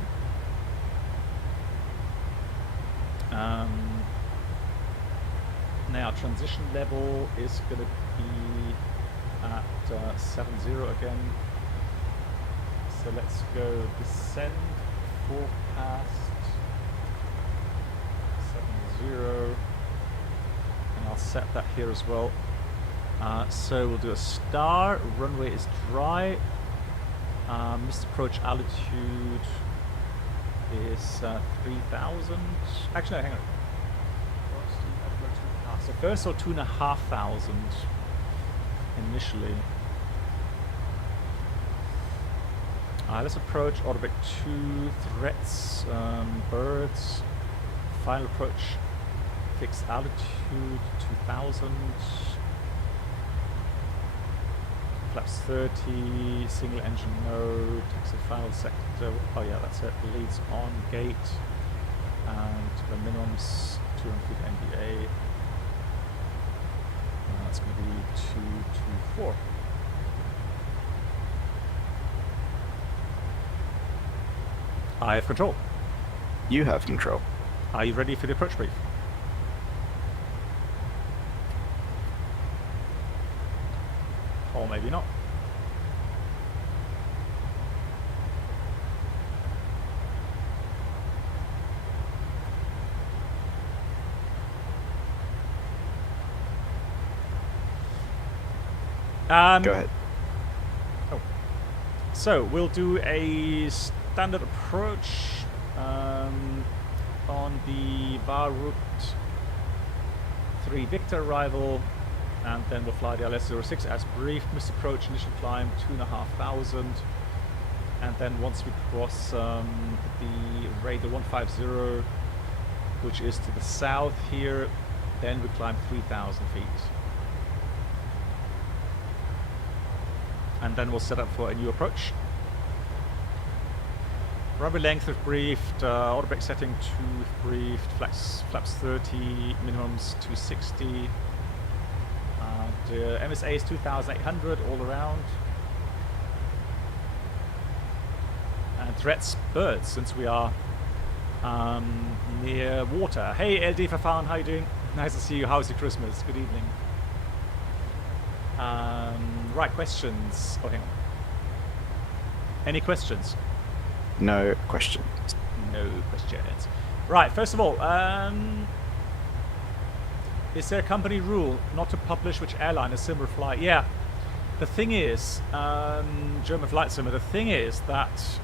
Now transition level is going to be at 70 again. So let's go descend, forecast 70. And I'll set that here as well. So we'll do a star. Runway is dry. Missed approach altitude is 3,000. Actually, no, hang on. So first, or 2,500 initially. Let's approach orbit 2 threats, birds. final approach, fixed altitude 2000, flaps 30, single engine no, taxi final sector, oh yeah, that's it, leads on gate, and the minimum's 200 feet NDA, that's going to be 224. I have control. You have control. Are you ready for the approach brief? Or maybe not. Go ahead. Oh. So we'll do a standard approach on the VAR route 3 Victor arrival, and then we'll fly the LS-06 as briefed. Missed approach, initial climb 2,500, and then once we cross the radar 150, which is to the south here, then we climb 3,000 feet. And then we'll set up for a new approach. Runway length if briefed, auto brake setting 2 if briefed, flaps 30, minimums 260. The MSA is 2,800 all around. And threats birds, since we are near water. Hey LD Fafan, how you doing? Nice to see you. How's your Christmas? Good evening. Right, questions. Oh, hang on. Any questions? No questions. No questions. Right, first of all, is there a company rule not to publish which airline a similar flight? Yeah. The thing is, German Flight Sim, the thing is that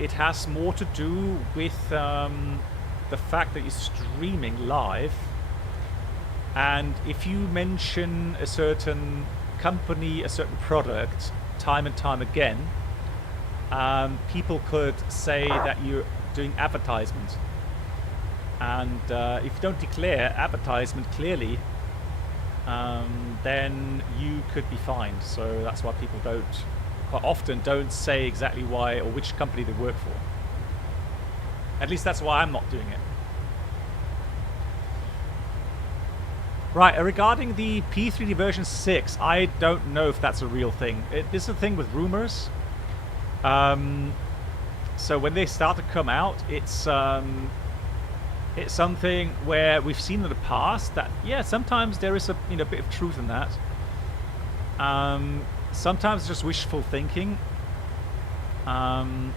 it has more to do with the fact that you're streaming live. And if you mention a certain company, a certain product, time and time again, people could say that you're doing advertisement. And if you don't declare advertisement clearly, then you could be fined. So that's why people quite often don't say exactly why or which company they work for. At least that's why I'm not doing it. Right, regarding the P3D version 6, I don't know if that's a real thing. This is a thing with rumors. So when they start to come out, it's something where we've seen in the past that, yeah, sometimes there is a bit of truth in that. Sometimes it's just wishful thinking. But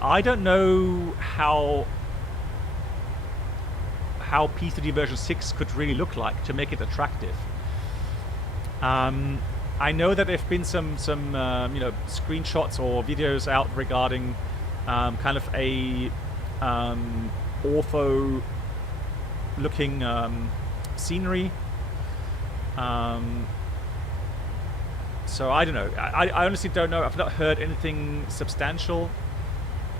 I don't know how P3D version 6 could really look like to make it attractive. I know that there have been some screenshots or videos out regarding kind of a ortho looking scenery. So I don't know. I honestly don't know. I've not heard anything substantial.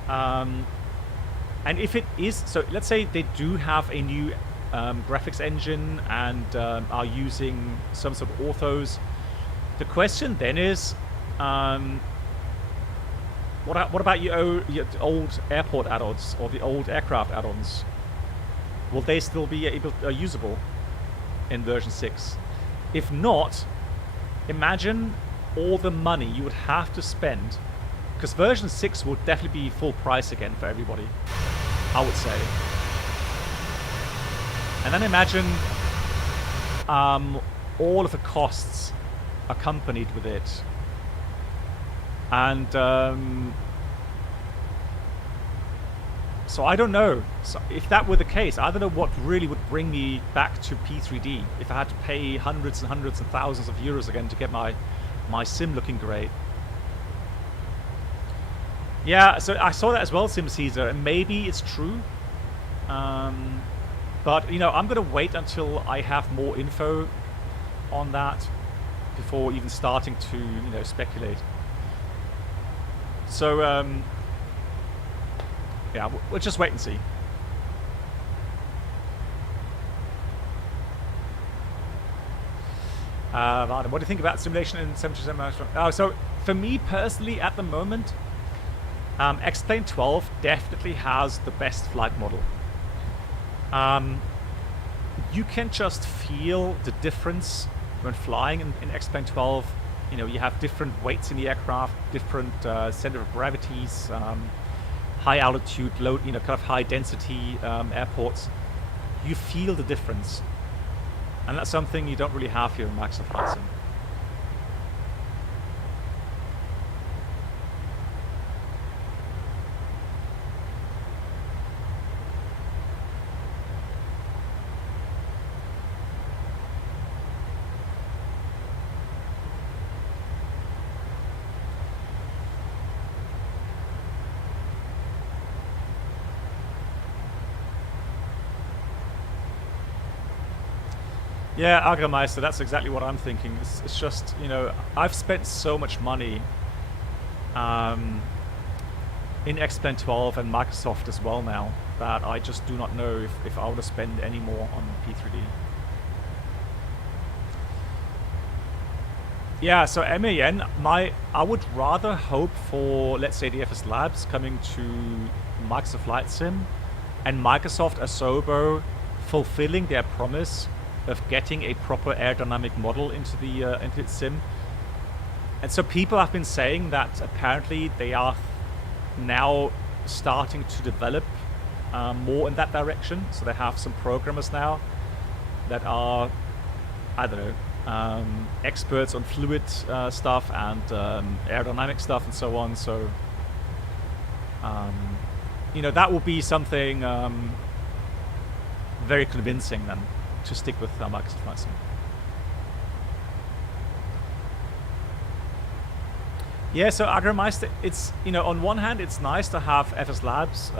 And if it is, so let's say they do have a new graphics engine and are using some sort of orthos. The question then is, what about your old airport add-ons or the old aircraft add-ons? Will they still be usable in version 6? If not, imagine all the money you would have to spend, because version 6 will definitely be full price again for everybody, I would say. And then imagine all of the costs accompanied with it. And so I don't know. So if that were the case, I don't know what really would bring me back to P3D if I had to pay hundreds and hundreds and thousands of euros again to get my sim looking great. Yeah, so I saw that as well, Sim Caesar, and maybe it's true. But, I'm going to wait until I have more info on that before even starting to, speculate. So, yeah, we'll just wait and see. What do you think about simulation in 737 management? So for me personally, at the moment, X-Plane 12 definitely has the best flight model. You can just feel the difference when flying in X-Plane 12. You know, you have different weights in the aircraft, different center of gravities, high altitude, low, kind of high density airports. You feel the difference, and that's something you don't really have here in Microsoft Flight Sim. Yeah, Agremeister, that's exactly what I'm thinking. It's just, I've spent so much money in X-Plane 12 and Microsoft as well now that I just do not know if I want to spend any more on P3D. Yeah, so MAN, I would rather hope for, let's say, the FS Labs coming to Microsoft Flight Sim and Microsoft Asobo fulfilling their promise of getting a proper aerodynamic model into its sim. And so people have been saying that apparently they are now starting to develop more in that direction. So they have some programmers now that are, I don't know, experts on fluid stuff and aerodynamic stuff and so on. So, that will be something very convincing then to stick with Microsoft Flight Sim. Yeah, so Agremeister, it's, on one hand, it's nice to have FS Labs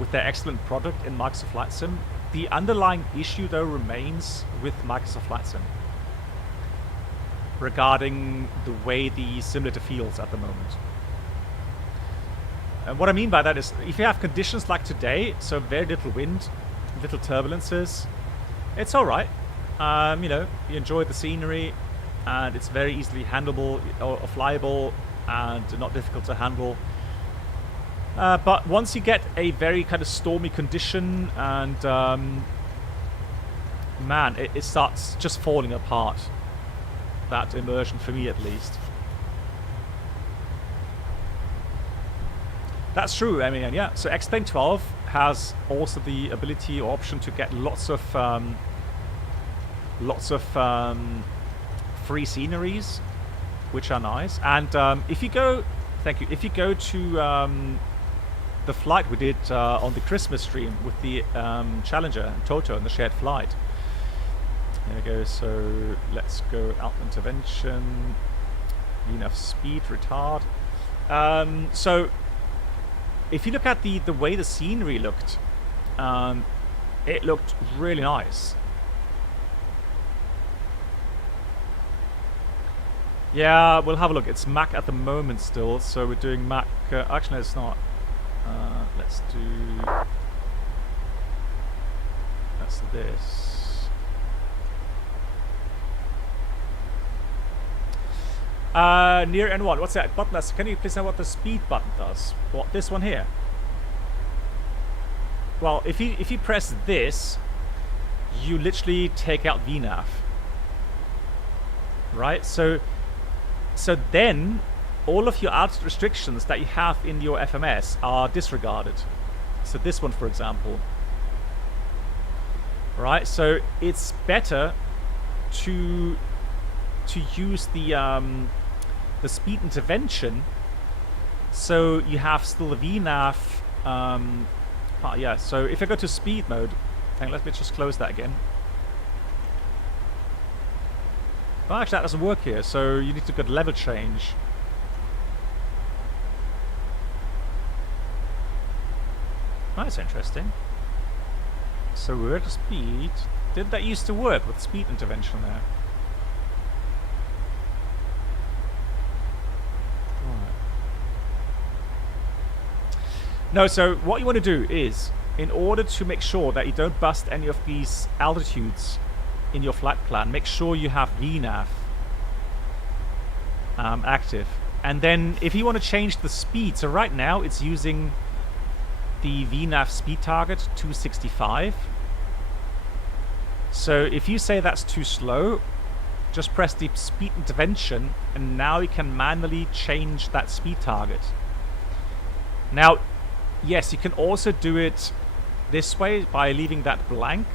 with their excellent product in Microsoft Flight Sim. The underlying issue, though, remains with Microsoft Flight Sim regarding the way the simulator feels at the moment. And what I mean by that is, if you have conditions like today, so very little wind, little turbulences, it's all right. You enjoy the scenery, and it's very easily handleable or flyable and not difficult to handle. But once you get a very kind of stormy condition and man, it starts just falling apart. That immersion, for me at least. That's true, I mean, yeah. So X-Plane 12 has also the ability or option to get lots of free sceneries, which are nice. And if you go, if you go to the flight we did on the Christmas stream with the Challenger and Toto and the shared flight. There we go. So let's go out intervention. Enough speed, retard. So if you look at the way the scenery looked, it looked really nice. Yeah, we'll have a look. It's Mac at the moment still, so we're doing Mac. Actually, no, it's not. Let's do this. Near N1. What's that button? Can you please know what the speed button does? What, this one here? Well, if you press this, you literally take out VNAV. Right? So then all of your altitude restrictions that you have in your FMS are disregarded. So this one, for example. Right? So it's better to use the speed intervention, so you have still the VNAV. Yeah, so if I go to speed mode, hang on, let me just close that again. Well, actually that doesn't work here, so you need to go to level change. Oh, that's interesting. So we're at speed. Did that used to work with speed intervention there? No, so what you want to do is, in order to make sure that you don't bust any of these altitudes in your flight plan, make sure you have VNAV active. And then if you want to change the speed, so right now it's using the VNAV speed target 265. So if you say that's too slow, just press the speed intervention, and now you can manually change that speed target. Now, yes, you can also do it this way by leaving that blank,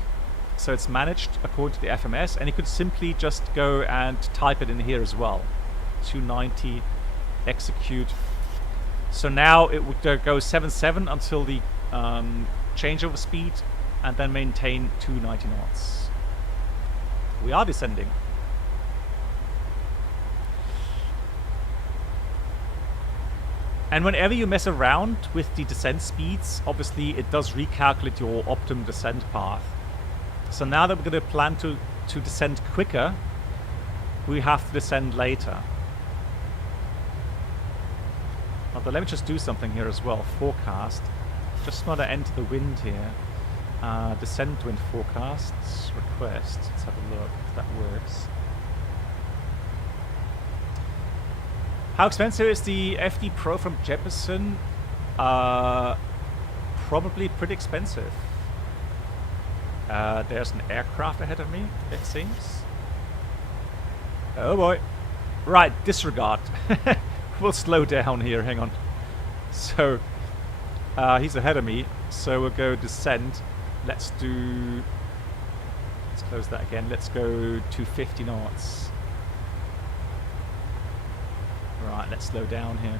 so it's managed according to the FMS, and you could simply just go and type it in here as well. 290, execute. So now it would go 77 until the changeover speed, and then maintain 290 knots. We are descending. And whenever you mess around with the descent speeds, obviously it does recalculate your optimum descent path. So now that we're going to plan to descend quicker, we have to descend later. Although let me just do something here as well. Forecast. Just want to enter the wind here. Descent wind forecasts. Request. Let's have a look if that works. How expensive is the FD Pro from Jeppesen? Probably pretty expensive. There's an aircraft ahead of me, it seems. Oh boy. Right, disregard. We'll slow down here, hang on. So, he's ahead of me, so we'll go descent. Let's close that again. Let's go 250 knots. Right, let's slow down here.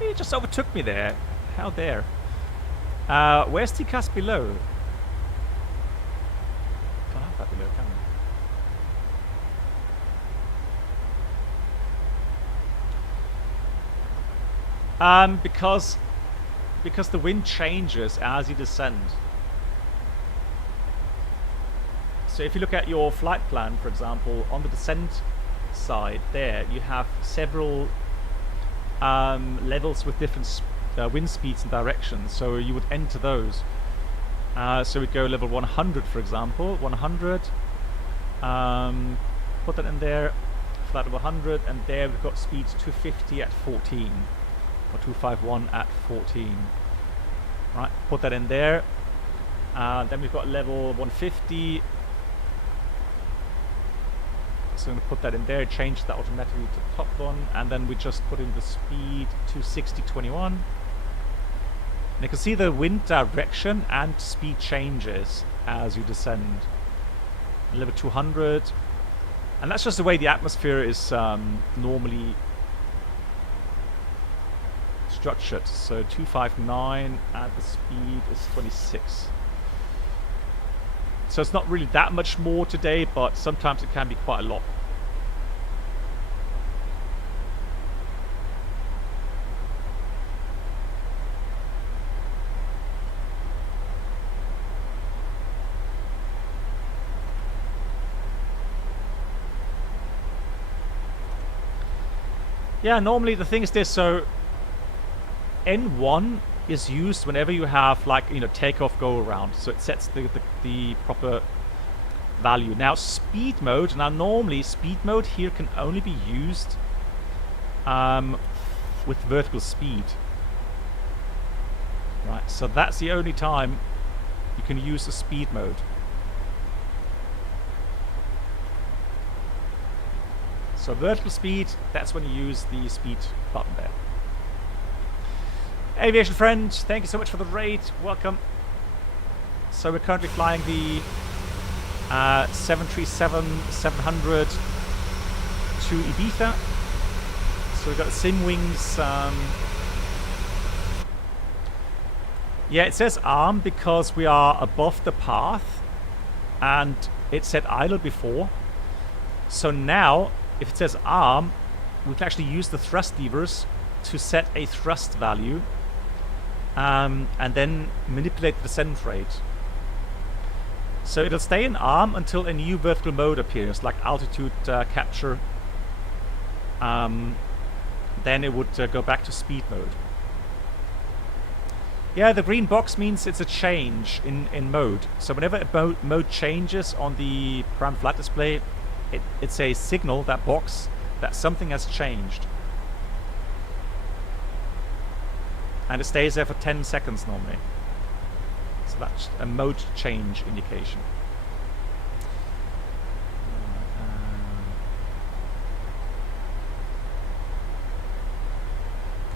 He just overtook me there. How dare. Where's TCAS below? Can't have that below, can we? Because the wind changes as you descend. So if you look at your flight plan, for example, on the descent side there, you have several levels with different wind speeds and directions, so you would enter those. So we'd go level 100, for example, 100, put that in there, flight level 100, and there we've got speeds 250 at 14, or 251 at 14. Right, put that in there. Then we've got level 150. So I'm going to put that in there, change that automatically to top one, and then we just put in the speed 260.21. And you can see the wind direction and speed changes as you descend. Level 200, and that's just the way the atmosphere is normally structured. So 259 and the speed is 26. So it's not really that much more today, but sometimes it can be quite a lot. Yeah, normally the thing is this, so N1 is used whenever you have, like, you know, takeoff go around, so it sets the proper value. Now speed mode, normally speed mode here can only be used with vertical speed, right? So that's the only time you can use the speed mode. So vertical speed, that's when you use the speed button there. Aviation friend, thank you so much for the raid. Welcome. So we're currently flying the 737-700 to Ibiza. So we've got sim wings. Yeah, it says arm because we are above the path, and it said idle before. So now, if it says arm, we can actually use the thrust levers to set a thrust value. And then manipulate the descent rate. So it'll stay in arm until a new vertical mode appears, like altitude capture. Then it would go back to speed mode. Yeah, the green box means it's a change in mode. So whenever a mode changes on the param flight display, it's a signal, that box, that something has changed. And it stays there for 10 seconds normally. So that's a mode change indication.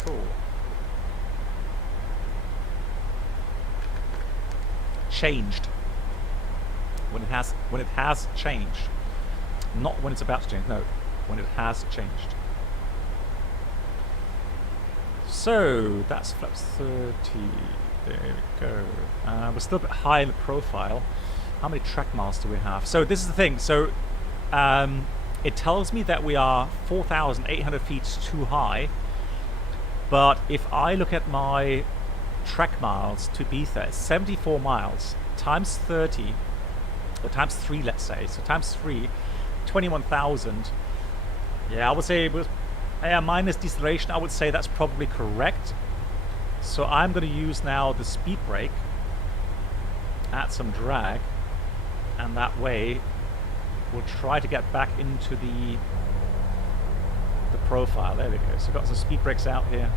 Cool. Changed. When it has changed. Not when it's about to change, no. When it has changed. So, that's flaps 30. There we go. We're still a bit high in the profile. How many track miles do we have? So, this is the thing. So, it tells me that we are 4,800 feet too high. But if I look at my track miles to Ibiza, it's 74 miles times 30, or times 3, let's say. So, times 3, 21,000. Yeah, I would say with minus deceleration, I would say that's probably correct. So I'm going to use now the speed brake, add some drag, and that way we'll try to get back into the profile. There we go. So I've got some speed brakes out here.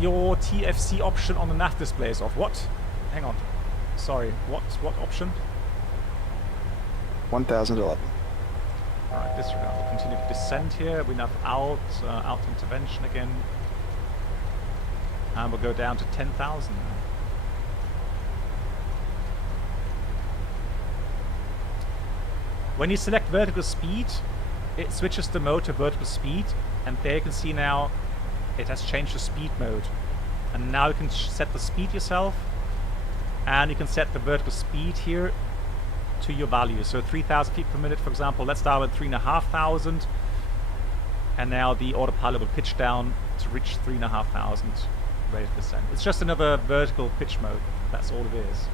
Your TFC option on the nav display is off. What? Hang on. Sorry. What option? 1011. Alright, disregard. We'll continue to descend here. We nav out intervention again. And we'll go down to 10,000 now. When you select vertical speed, it switches the mode to vertical speed, and there you can see now it has changed the speed mode. And now you can set the speed yourself, and you can set the vertical speed here to your value. So 3,000 feet per minute, for example. Let's dial at 3,500, and now the autopilot will pitch down to reach 3,500 rate of descent. It's just another vertical pitch mode. That's all it is.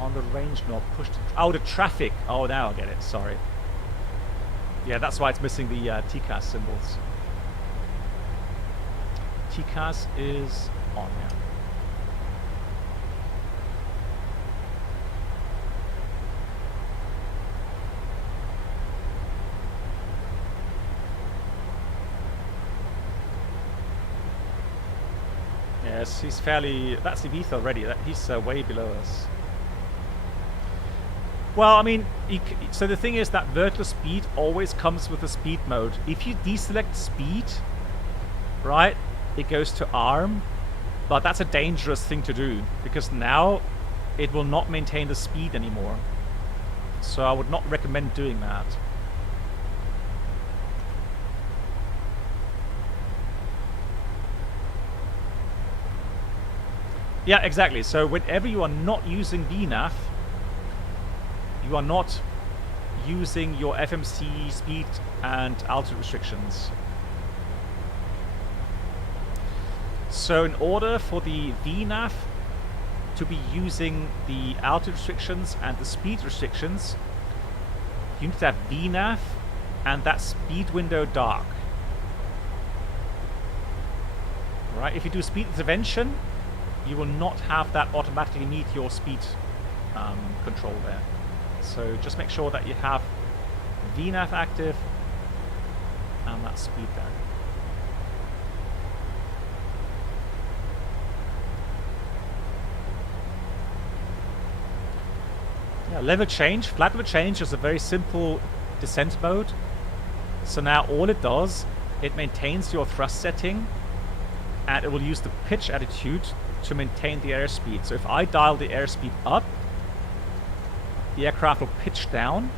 On the range knob, push to... Oh, the traffic. Oh, now I get it. Sorry. Yeah, that's why it's missing the TCAS symbols. TCAS is on, yeah. Yes, he's fairly... That's Ibiza already. He's way below us. Well, I mean, so the thing is that vertical speed always comes with a speed mode. If you deselect speed, right, it goes to arm, but that's a dangerous thing to do because now it will not maintain the speed anymore. So I would not recommend doing that. Yeah, exactly. So whenever you are not using VNAV, you are not using your FMC speed and altitude restrictions. So in order for the VNAV to be using the altitude restrictions and the speed restrictions, you need to have VNAV and that speed window dark. Right? If you do speed intervention, you will not have that automatically meet your speed control there. So just make sure that you have VNAV active and that speed there. Yeah, level change, flat level change is a very simple descent mode. So now all it does, it maintains your thrust setting and it will use the pitch attitude to maintain the airspeed. So if I dial the airspeed up, the aircraft will pitch down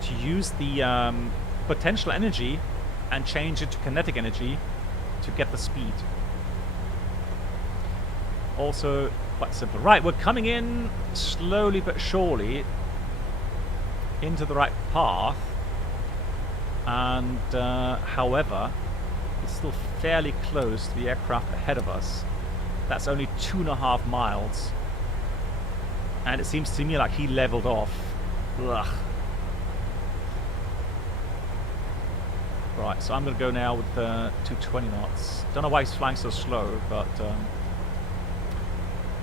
to use the potential energy and change it to kinetic energy to get the speed. Also quite simple. Right, we're coming in slowly but surely into the right path, and however, it's still fairly close to the aircraft ahead of us. That's only 2.5 miles. And it seems to me like he leveled off. Ugh. Right, so I'm going to go now with 220 knots. Don't know why he's flying so slow, but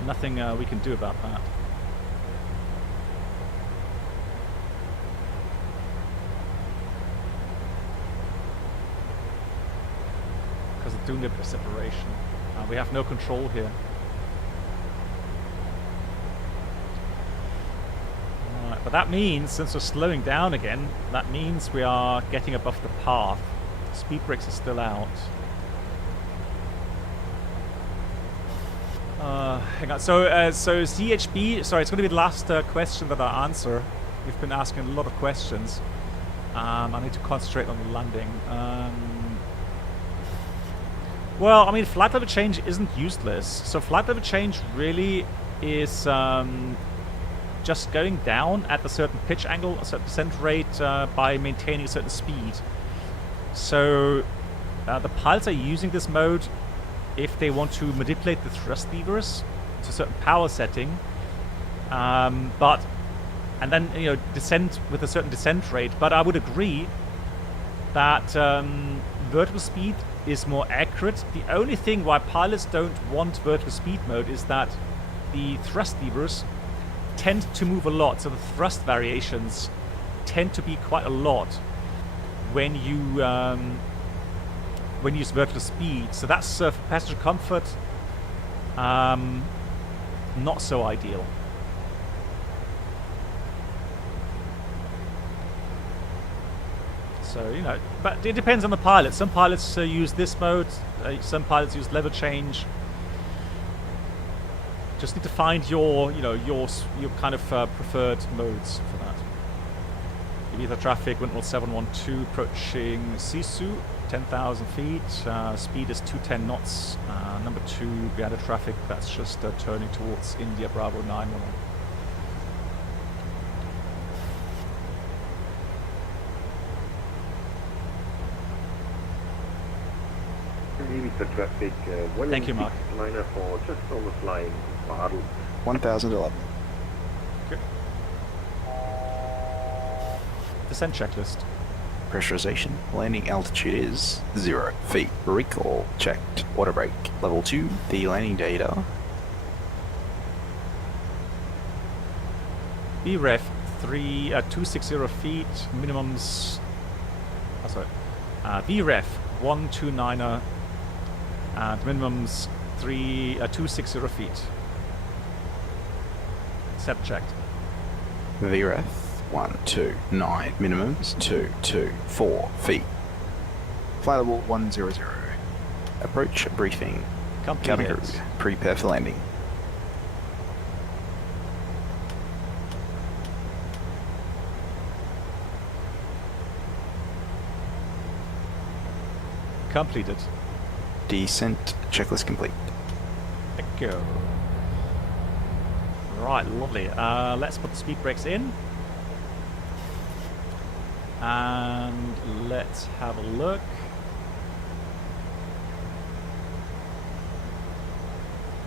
nothing we can do about that. Because they're doing a bit of separation. We have no control here. Alright, but that means, since we're slowing down again, that means we are getting above the path. Speed brakes are still out. Hang on. So CHB. Sorry, it's going to be the last question that I answer. We've been asking a lot of questions. I need to concentrate on the landing. Well, I mean, flight level change isn't useless. So flight level change really is just going down at a certain pitch angle, a certain descent rate by maintaining a certain speed. So the pilots are using this mode if they want to manipulate the thrust levers to a certain power setting, and then descend with a certain descent rate. But I would agree that vertical speed is more accurate. The only thing why pilots don't want vertical speed mode is that the thrust levers tend to move a lot, so the thrust variations tend to be quite a lot when you use vertical speed. So that's for passenger comfort not so ideal. So, but it depends on the pilot. Some pilots use this mode, some pilots use level change. Just need to find your kind of preferred modes for that. Ibiza traffic, wind 712, approaching Sisu, 10,000 feet. Speed is 210 knots. Number 2, Biada traffic, that's just turning towards India, Bravo 911. Ibiza traffic, thank you, Mark. Liner for just on the flying model. 1011. Good. Descent checklist. Pressurization. Landing altitude is 0 feet. Recall checked. Water brake. Level 2. The landing data. VREF 260 feet. Minimums. VREF 129er. And minimums 260 feet. Set checked. VREF 129. Minimums 224 feet. Flight level 100. Approach briefing. Cabin crew. Prepare for landing. Completed. Descent checklist complete. Thank you. Right, lovely. Let's put the speed brakes in. And let's have a look.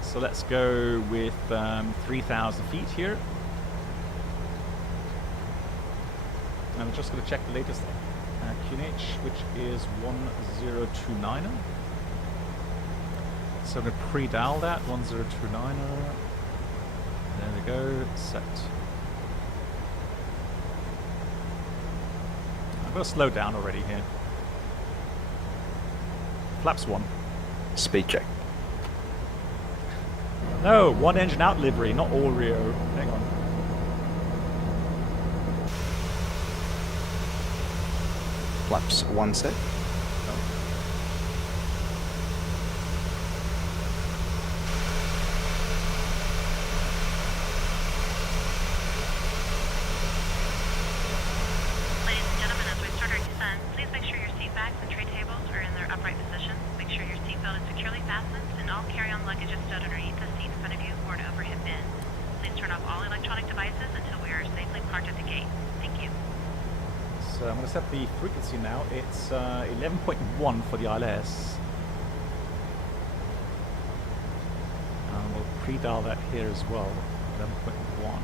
So let's go with 3,000 feet here. And I'm just going to check the latest QNH, which is 1029er. So I'm going to pre-dial that, 1029er. There we go, set. I'm going to slow down already here. Flaps 1. Speed check. No, 1 engine out livery, not all Rio. Hang on. Flaps 1 set. Set the frequency now. It's 11.1 for the ILS. And we'll pre-dial that here as well. 11.1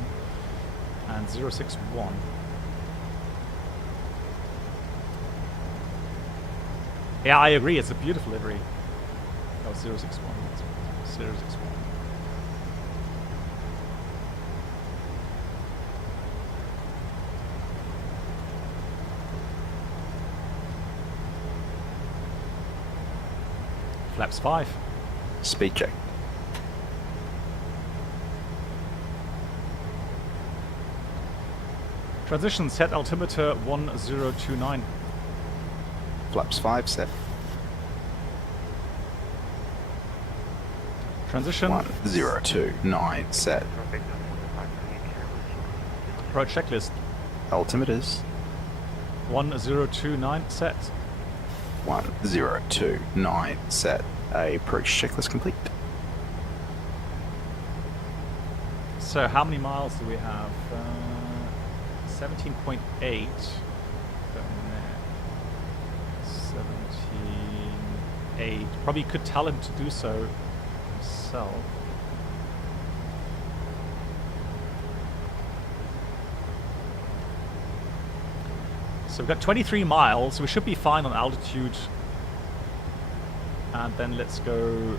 and 061. Yeah, I agree. It's a beautiful livery. Oh, 061. 061. Flaps 5. Speed check. Transition set altimeter 1029. Flaps 5 set. Transition 1029 set. approach checklist. Altimeters 1029 set. 1029 set. Approach checklist complete. So how many miles do we have? 17.8. 17.8. Probably could tell him to do so himself. So we've got 23 miles. We should be fine on altitude. And then let's go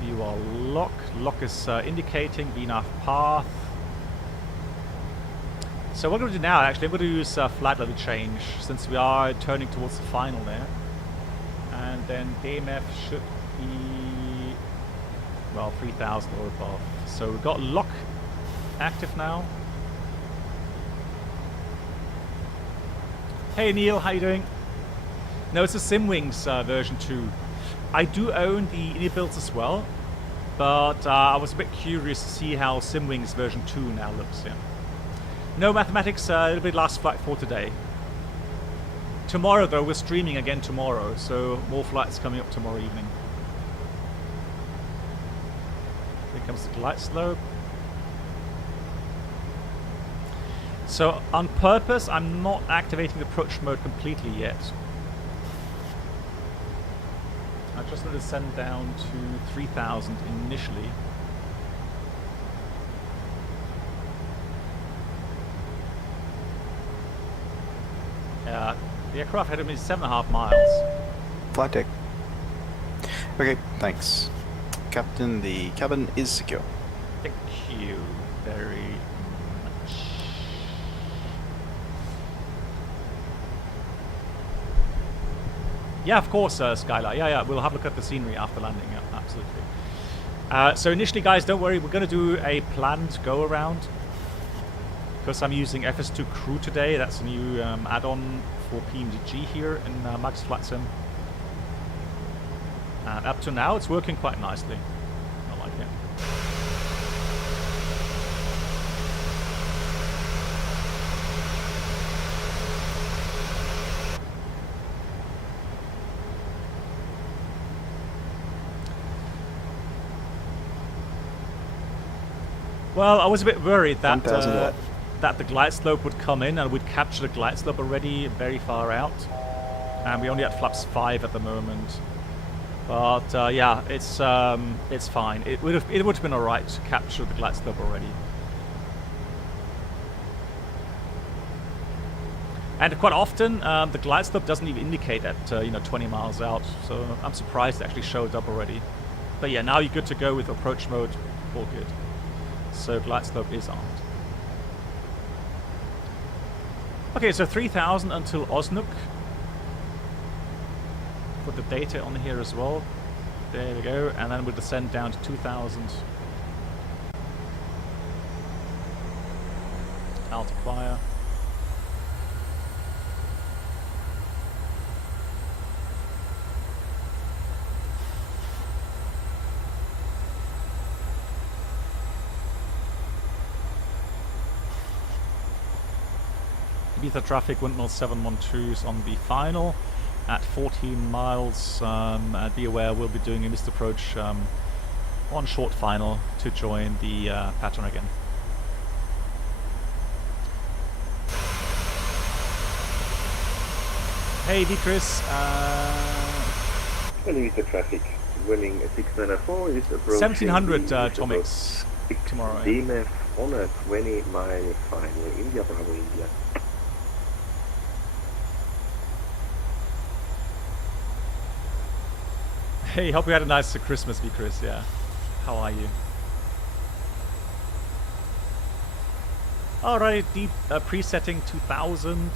view our lock. Lock is indicating VNAV path. So what we're going to do now, actually, I'm going to use flight level change since we are turning towards the final there. And then DMF should be, well, 3000 or above. So we've got lock active now. Hey Neil, how you doing? No, it's a SimWings version 2. I do own the innie-builds as well, but I was a bit curious to see how SimWings version 2 now looks. Yeah. No mathematics, it'll be last flight for today. Tomorrow though, we're streaming again tomorrow, so more flights coming up tomorrow evening. Here comes the glide slope. So on purpose, I'm not activating the approach mode completely yet. I just want to send down to 3000 initially. The aircraft had only 7.5 miles. Flight deck. Okay, thanks. Captain, the cabin is secure. Thank you very much. Yeah, of course, Skylar. Yeah, we'll have a look at the scenery after landing. Yeah, absolutely. So initially, guys, don't worry. We're going to do a planned go-around. Because I'm using FS3Crew today. That's a new add-on for PMDG here in Max Flight Sim. And up to now, it's working quite nicely. I like it. Well, I was a bit worried that that the glide slope would come in and we'd capture the glide slope already very far out. And we only had flaps 5 at the moment. But yeah, it's fine. It would have been alright to capture the glide slope already. And quite often the glide slope doesn't even indicate at 20 miles out. So I'm surprised it actually showed up already. But yeah, now you're good to go with approach mode. All good. So glide slope is armed. Okay, so 3000 until Osnook. Put the data on here as well. There we go, and then we'll descend down to 2000. Altiplier. Ibiza traffic, windmill 712s on the final at 14 miles. Be aware we'll be doing a missed approach on short final to join the pattern again. Hey V-Chris. Ibiza traffic, winning 694 is approaching 1700 Tomix. tomorrow. Yeah. DMF on a 20-mile final, India, Bravo, India. Hey, hope you had a nice Christmas, B. Chris. Yeah. How are you? Alright, deep presetting 2000.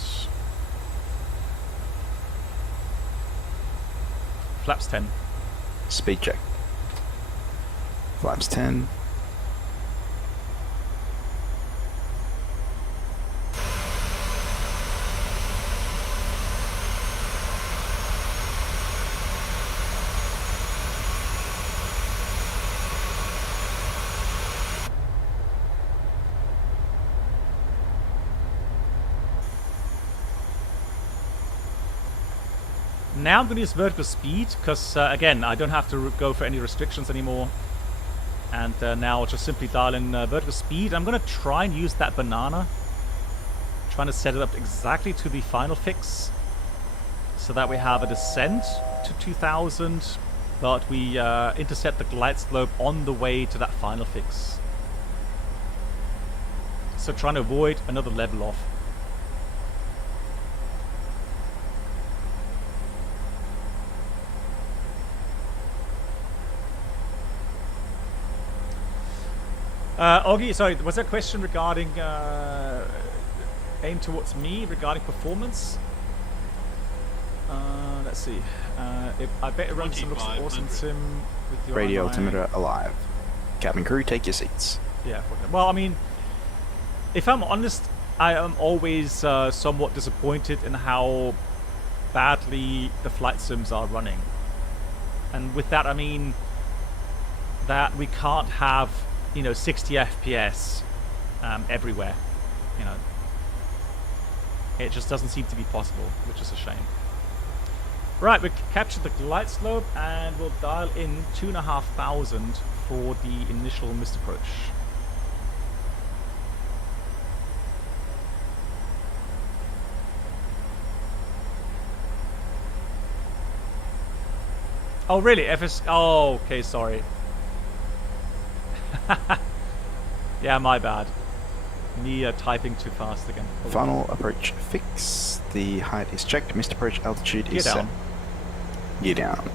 Flaps 10. Speed check. Flaps 10. Now I'm going to use vertical speed because, again, I don't have to go for any restrictions anymore. And now I'll just simply dial in vertical speed. I'm going to try and use that banana. Trying to set it up exactly to the final fix. So that we have a descent to 2000, but we intercept the glide slope on the way to that final fix. So trying to avoid another level off. Augie, sorry, was there a question regarding aimed towards me regarding performance? Let's see. I bet it runs some looks awesome sim with your Radio online. altimeter alive. Cabin crew, take your seats. Yeah. Well, I mean, if I'm honest, I am always somewhat disappointed in how badly the flight sims are running. And with that, I mean that we can't have, 60 FPS everywhere. It just doesn't seem to be possible, which is a shame. Right, we captured the glide slope and we'll dial in 2,500 for the initial missed approach. Oh, really? FS... Oh, okay, sorry. Yeah, my bad. Me typing too fast again. Final approach fix. The height is checked. Missed approach altitude is down. set. Gear down.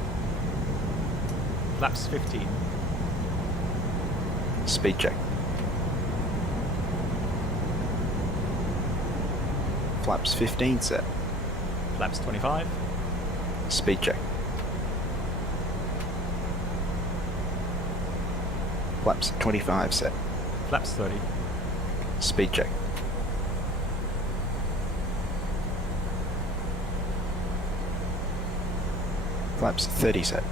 Flaps 15. Speed check. Flaps 15 set. Flaps 25. Speed check. Flaps 25 set. Flaps 30. Speed check. Flaps 30 set.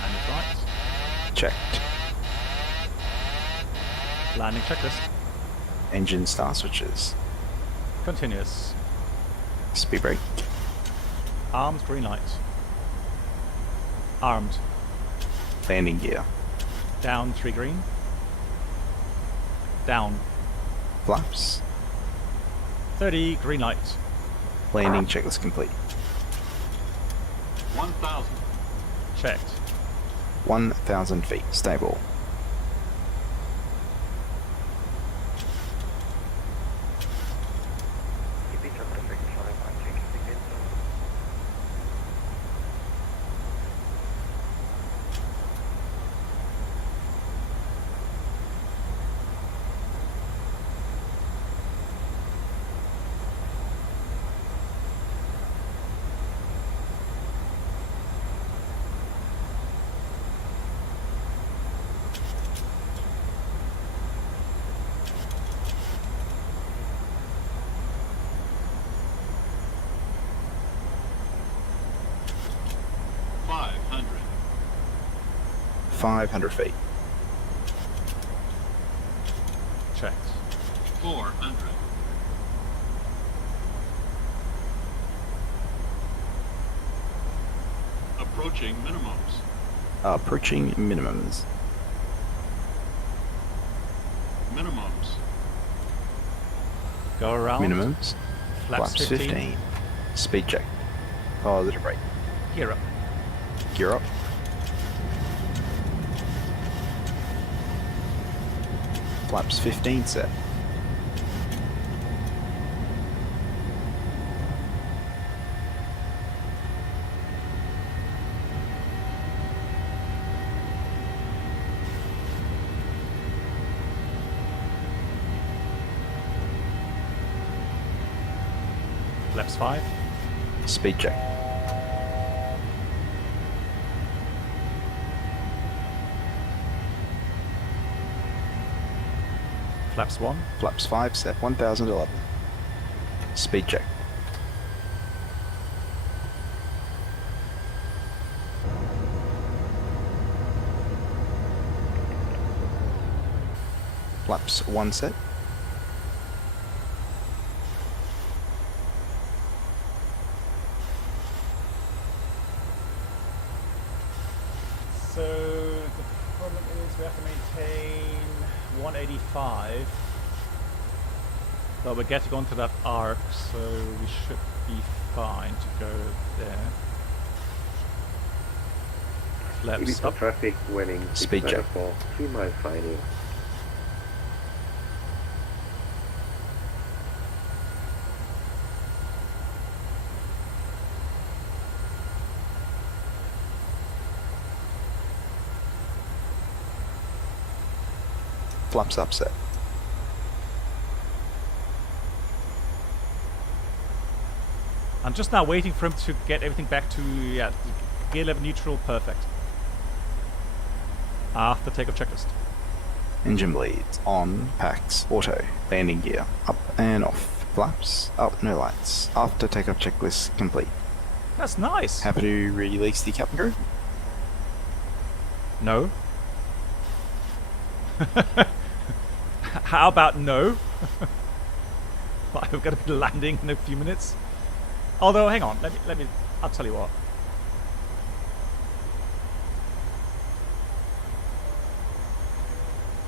Landing right. Checked. Landing checklist. Engine star switches. Continuous. Speed brake. Armed, green light. Armed. Landing gear. Down, 3 green. Down. Flaps. 30, green light. Landing checklist complete. 1,000. Checked. 1,000 feet. Stable. Ibiza perfect 5, I'm checking the gate. $500. 500 feet. Checked. 400. Approaching minimums. Approaching minimums. Minimums. Go around. Minimums. Flaps 15. Speed check. Positive right. Gear up. Gear up. Flaps 15 set. Flaps 5. Speed check. Flaps 1. Flaps 5 set 1011. Speed check. Flaps 1 set. So the problem is we have to maintain 185. But we're getting onto that arc, so we should be fine to go there. Flaps Ibiza up. traffic winning Speed check. 694, 3 mile final. Flaps up set. I'm just now waiting for him to get everything back to, yeah, gear level neutral, perfect. After takeoff checklist. Engine bleeds. On. Packs. Auto. Landing gear. Up and off. Flaps. Up. No lights. After takeoff checklist complete. That's nice. Happy to release the cabin crew? No. How about no? Like, we're going to be landing in a few minutes. Although, hang on, let me, I'll tell you what.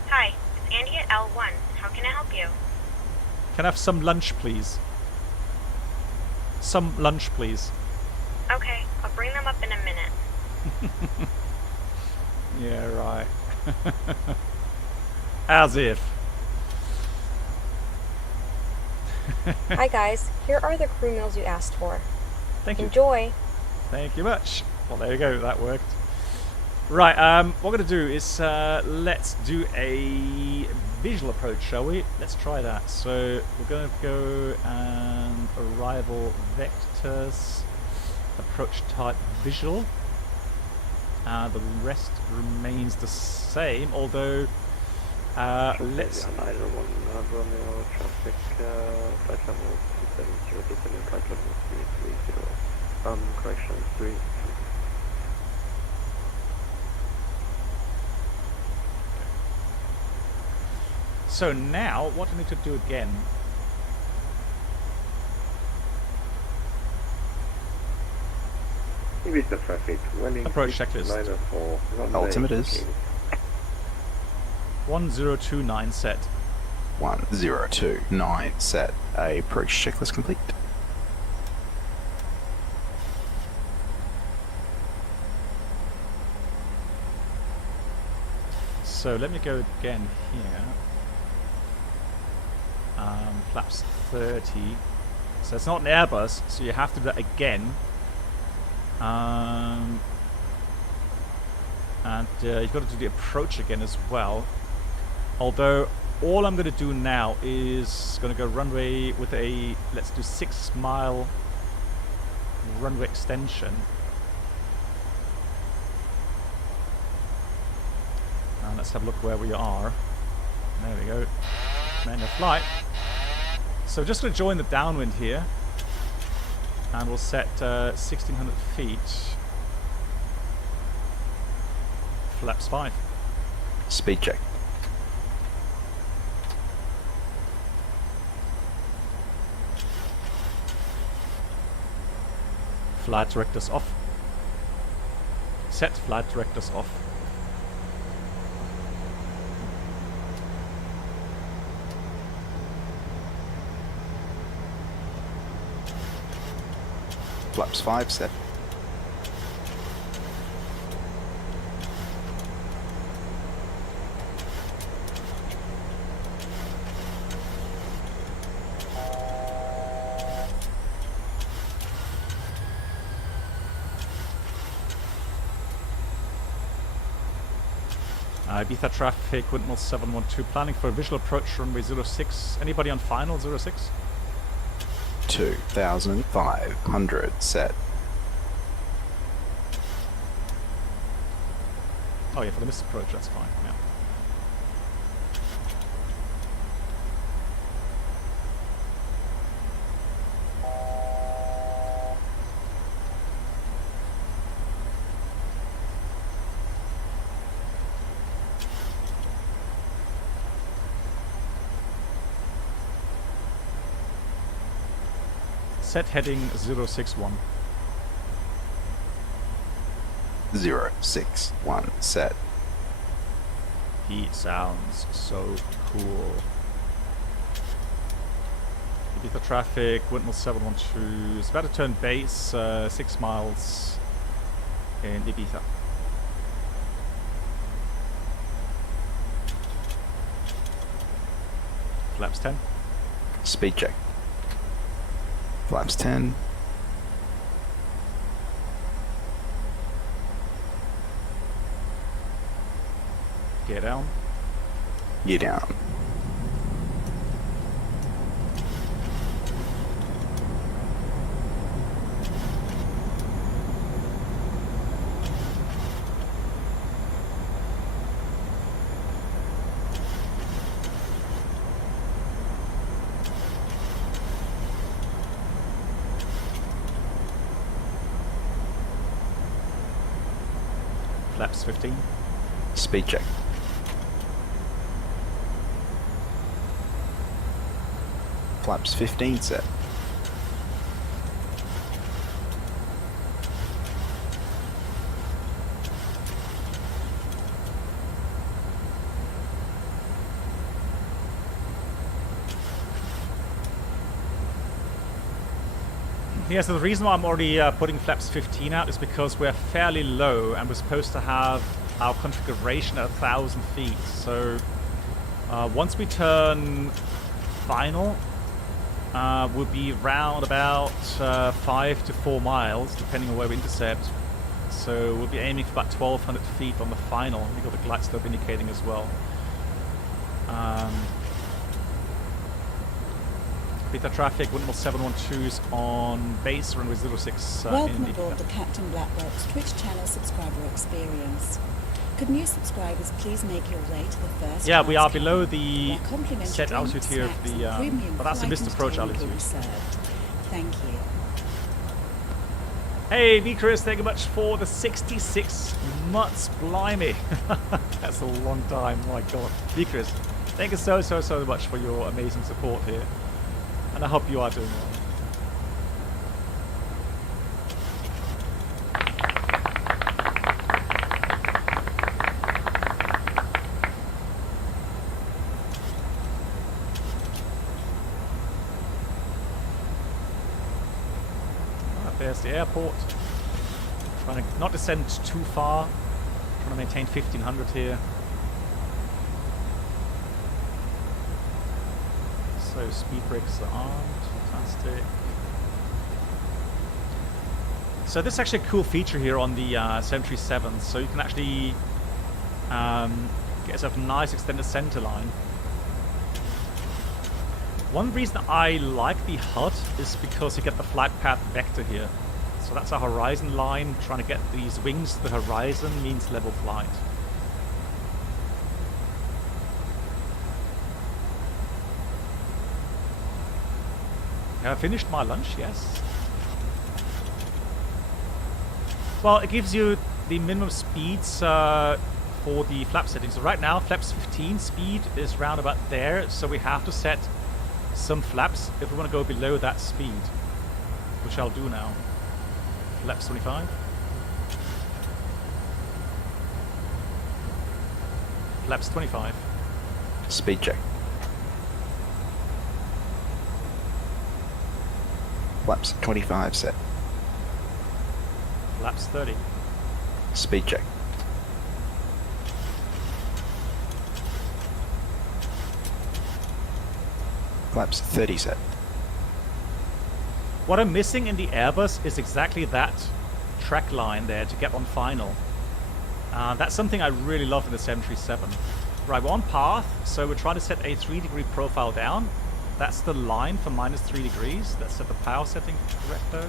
Hi, it's Andy at L1. How can I help you? Can I have some lunch, please? Some lunch, please. Okay, I'll bring them up in a minute. Yeah, right. As if. Hi guys, here are the crew meals you asked for. Thank you. Enjoy! Thank you much. Well, there you go. That worked. Right. What we're going to do is let's do a visual approach, shall we? Let's try that. So we're going to go and arrival vectors, approach type visual. The rest remains the same, although let's. Traffic, flight level 270, flight level 330. Correction 3. So now, what do I need to do again? Ibiza traffic winning Approach checklist. 694, runway Altimeters. 1029 set. 1029 set. Approach checklist complete. So let me go again here. Flaps 30. So it's not an Airbus, so you have to do that again. And you've got to do the approach again as well. Although all I'm going to do now is going to go runway with a, let's do 6 mile runway extension. And let's have a look where we are. There we go. Manual flight. So just going to join the downwind here. And we'll set 1600 feet. Flaps 5. Speed check. Flight directors off. Set flight directors off. Flaps 5 set. Ibiza traffic, windmill 712, planning for a visual approach runway 06. Anybody on final 06? 2,500 set. Oh yeah, for the missed approach, that's fine, yeah. Set heading 061. 061 set. He sounds so cool. Ibiza traffic, windmill 712. It's about to turn base, 6 miles in Ibiza. Flaps 10. Speed check. Flaps 10. Gear down. Gear down. Flaps 15. Speed check. Flaps 15 set. Yeah, so the reason why I'm already putting flaps 15 out is because we're fairly low and we're supposed to have our configuration at 1,000 feet. So once we turn final, we'll be round about 5 to 4 miles, depending on where we intercept. So we'll be aiming for about 1,200 feet on the final. We've got the glide slope indicating as well. Beta traffic, windmill 712s on base, runway 06. Welcome aboard the Captain Black Box Twitch channel subscriber experience. Could new subscribers please make your way to the first? Yeah, we are below the set altitude here of the, but that's the missed approach altitude. Thank you. Hey, V-Chris, thank you much for the 66 months. Blimey. That's a long time, my god. V-Chris, thank you so much for your amazing support here. And I hope you are doing well. There's the airport. Trying to not descend too far. Trying to maintain 1500 here. So speed brakes are armed. Fantastic. So this is actually a cool feature here on the 737. So you can actually get yourself a nice extended center line. One reason I like the HUD is because you get the flight path vector here. So that's a horizon line. Trying to get these wings to the horizon means level flight. Have I finished my lunch? Yes. Well, it gives you the minimum speeds for the flap settings. So right now, flaps 15 speed is round about there. So we have to set some flaps if we want to go below that speed, which I'll do now. Flaps 25. Flaps 25. Speed check. Flaps 25 set. Flaps 30. Speed check. Flaps 30 set. What I'm missing in the Airbus is exactly that track line there to get on final. That's something I really love in the 737. Right, we're on path, so we're trying to set a 3-degree profile down. That's the line for -3 degrees. Let's set the power setting correct though.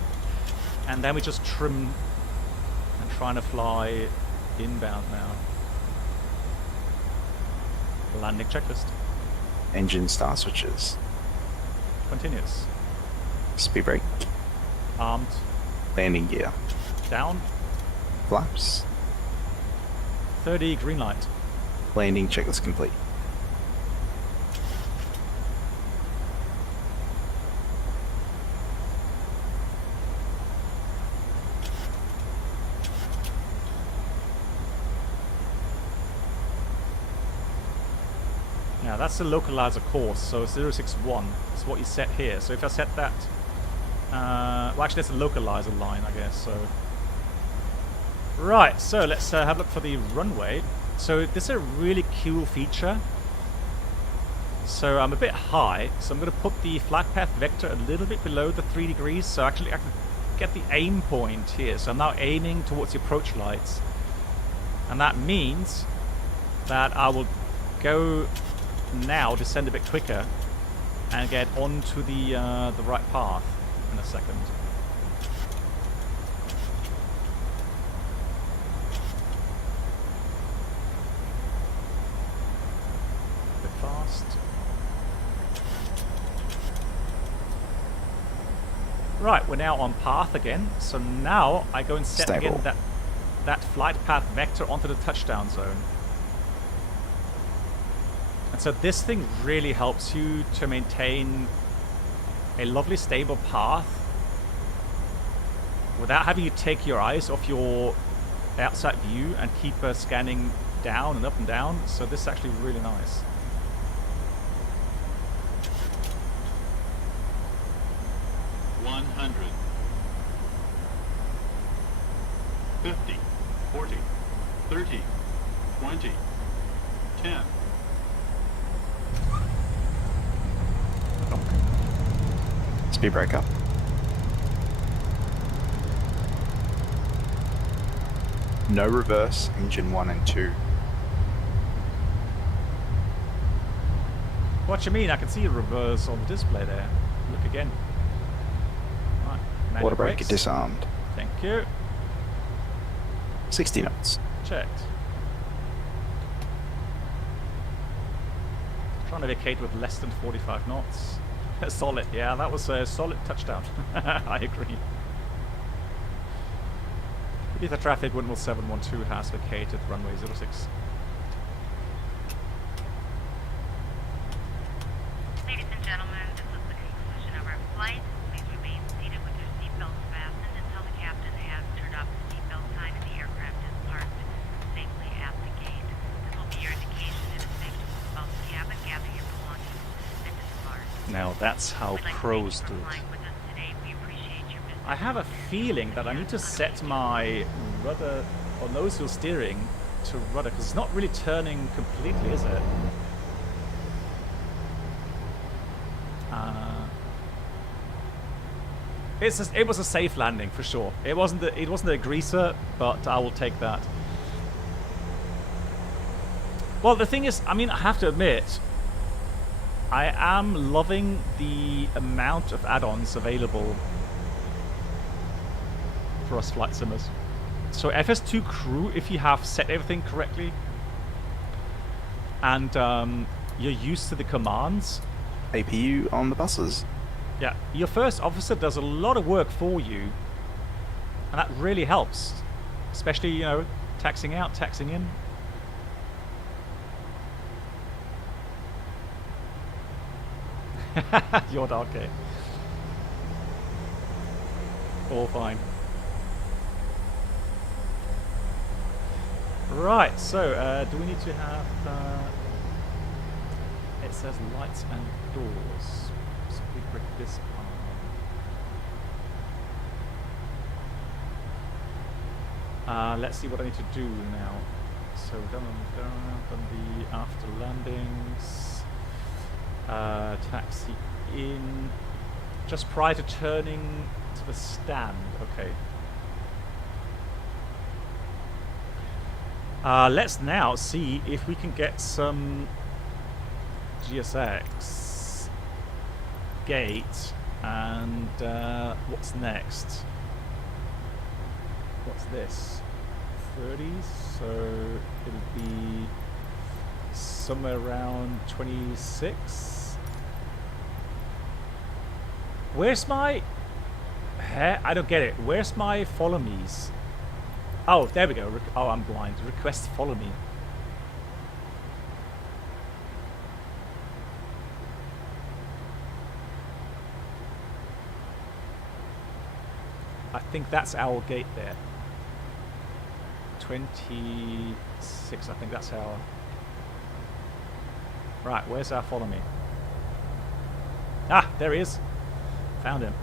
And then we just trim and trying to fly inbound now. Landing checklist. Engine star switches. Continuous. Speed brake. Armed. Landing gear. Down. Flaps. 30 green light. Landing checklist complete. Now that's the localizer course, so 061 is what you set here. So if I set that, well actually that's a localizer line I guess, so. Right, so let's have a look for the runway. So this is a really cool feature. So I'm a bit high, so I'm going to put the flight path vector a little bit below the 3 degrees, so actually I can get the aim point here. So I'm now aiming towards the approach lights. And that means that I will go now, descend a bit quicker, and get onto the right path in a second. Bit fast. Right, we're now on path again. So now I go and set Stable. again that flight path vector onto the touchdown zone. And so this thing really helps you to maintain a lovely stable path without having you take your eyes off your outside view and keep scanning down and up and down. So this is actually really nice. One 50, 40, 30, 20, 10. Speed brake up. No reverse, engine 1 and 2. What you mean? I can see a reverse on the display there. Look again. Right, manual Water brake brakes. disarmed. Thank you. 60 knots. Checked. Trying to vacate with less than 45 knots. Solid, yeah, that was a solid touchdown. I agree. Ibiza traffic, Windmill 712 has vacated runway 06. Ladies and gentlemen, this is the conclusion of our flight. Please remain seated with your seatbelts fastened until the captain has turned off the seatbelt sign and the aircraft is parked safely at the gate. This will be your indication it is safe to move about the cabin, gather your belongings, and depart. Now that's how pros do it. I have a feeling that I need to set my rudder or nose wheel steering to rudder because it's not really turning completely, is it? It was a safe landing for sure. It wasn't a greaser, but I will take that. Well, the thing is, I mean, I have to admit, I am loving the amount of add-ons available for us flight simmers. So FS3Crew, if you have set everything correctly and you're used to the commands. APU on the buses. Yeah, your first officer does a lot of work for you, and that really helps, especially, you know, taxing out, taxing in. You're okay. All fine. Right, so do we need to have it says lights and doors, so we break this Let's see what I need to do now. So done the after landings. Taxi in. Just prior to turning to the stand. Okay. Let's now see if we can get some GSX gate and what's next? What's this? 30s, so it'll be somewhere around 26. Where's my hair? I don't get it. Where's my follow me's? Oh, there we go. Oh, I'm blind. Request follow me. I think that's our gate there. 26, I think that's our... Right, where's our follow me? Ah, there he is. Found him.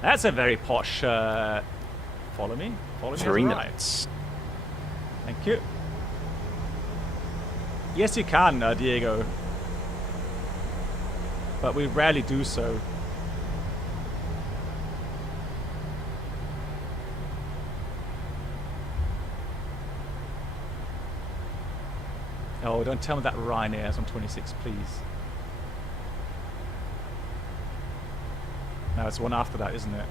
That's a very posh follow me. Follow me. 3 right. minutes. Thank you. Yes, you can, Diego. But we rarely do so. Oh, don't tell me that Ryanair is on 26, please. No, it's one after that, isn't it?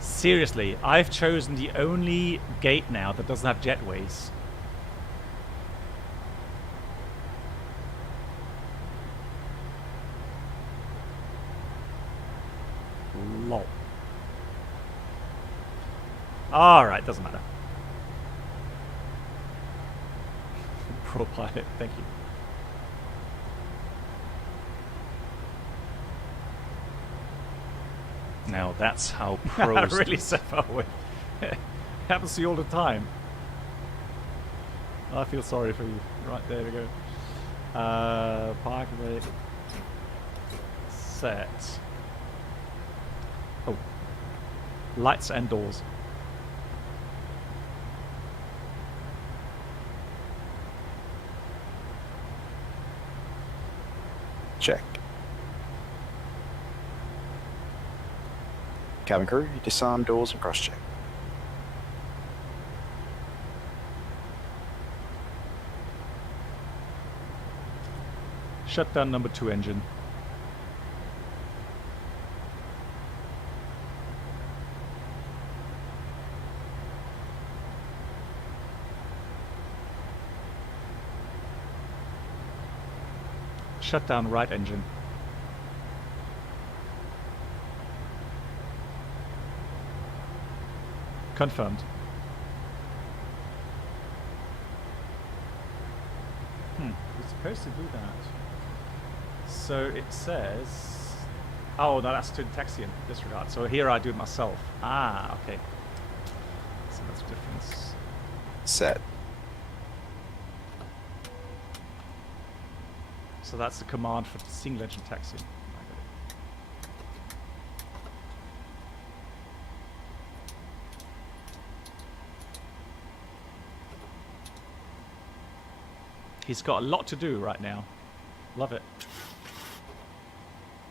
Seriously, I've chosen the only gate now that doesn't have jetways. Lol. Alright, doesn't matter. Pro pilot, thank you. Now that's how pros... Really so far away. Happens to you all the time. I feel sorry for you. Right, there we go. Park rate. Set. Oh. Lights and doors. Check. Cabin crew, disarm doors and cross-check. Shutdown number 2 engine. Shutdown right engine. Confirmed. We're supposed to do that. So it says... Oh, no, that's to the taxi in disregard. So here I do it myself. Ah, okay. So that's the difference. Set. So that's the command for the single engine taxi. He's got a lot to do right now. Love it.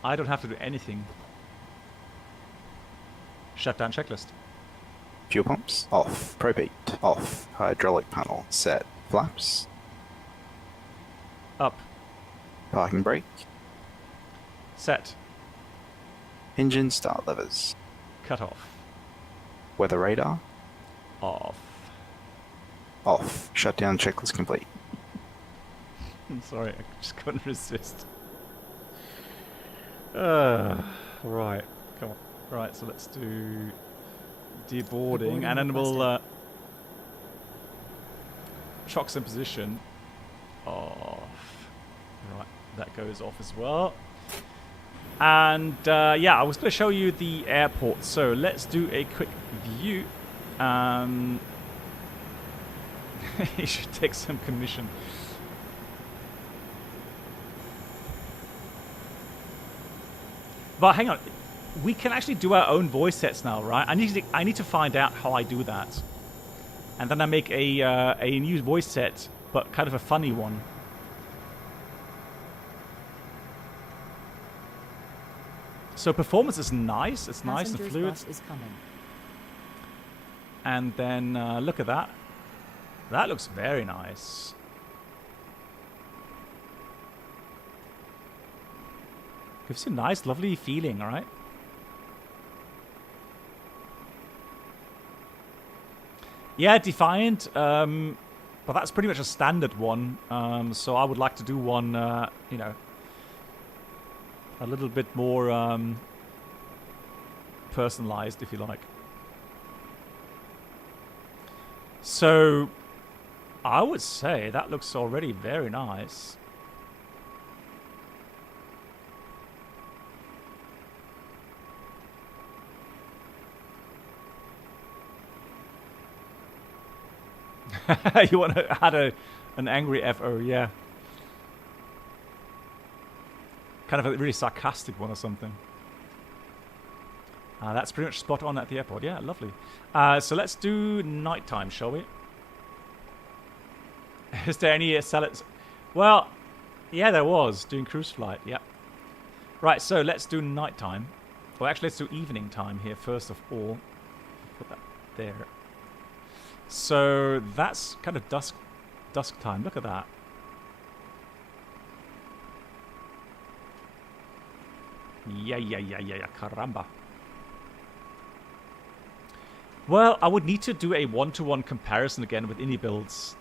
I don't have to do anything. Shutdown checklist. Fuel pumps off. Propane off. Hydraulic panel set. Flaps. Up. Parking brake. Set. Engine start levers. Cut off. Weather radar. Off. Off. Shutdown checklist complete. I'm sorry, I just couldn't resist. Right, come on. Right, so let's do deboarding, and then we'll shocks in position. Off. Right, that goes off as well. And yeah, I was going to show you the airport. So let's do a quick view. You should take some commission. But hang on, we can actually do our own voice sets now, right? I need to find out how I do that, and then I make a new voice set, but kind of a funny one. So performance is nice. It's nice and fluid. Is coming. And then look at that. That looks very nice. Gives you a nice, lovely feeling, right? Yeah, Defiant. But that's pretty much a standard one. So I would like to do one, you know, a little bit more personalized, if you like. So I would say that looks already very nice. You want to add an angry FO, yeah. Kind of a really sarcastic one or something. That's pretty much spot on at the airport. Yeah, lovely. So let's do nighttime, shall we? Is there any salads? Well, yeah, there was doing cruise flight. Yeah. Right. So let's do nighttime. Well, actually, let's do evening time here first of all. Put that there. So that's kind of dusk time. Look at that. Yeah, caramba. Well, I would need to do a one-to-one comparison again with indie builds.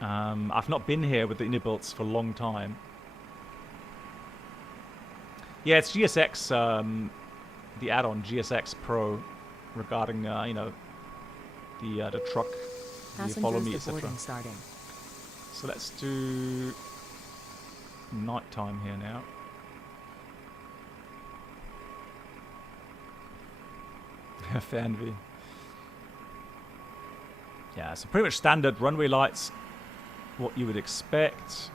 I've not been here with the indie builds for a long time. Yeah, it's GSX, the add-on GSX Pro, regarding you know, the truck, the follow me, etc. So let's do nighttime here now. Fanvy. Yeah, so pretty much standard runway lights, what you would expect.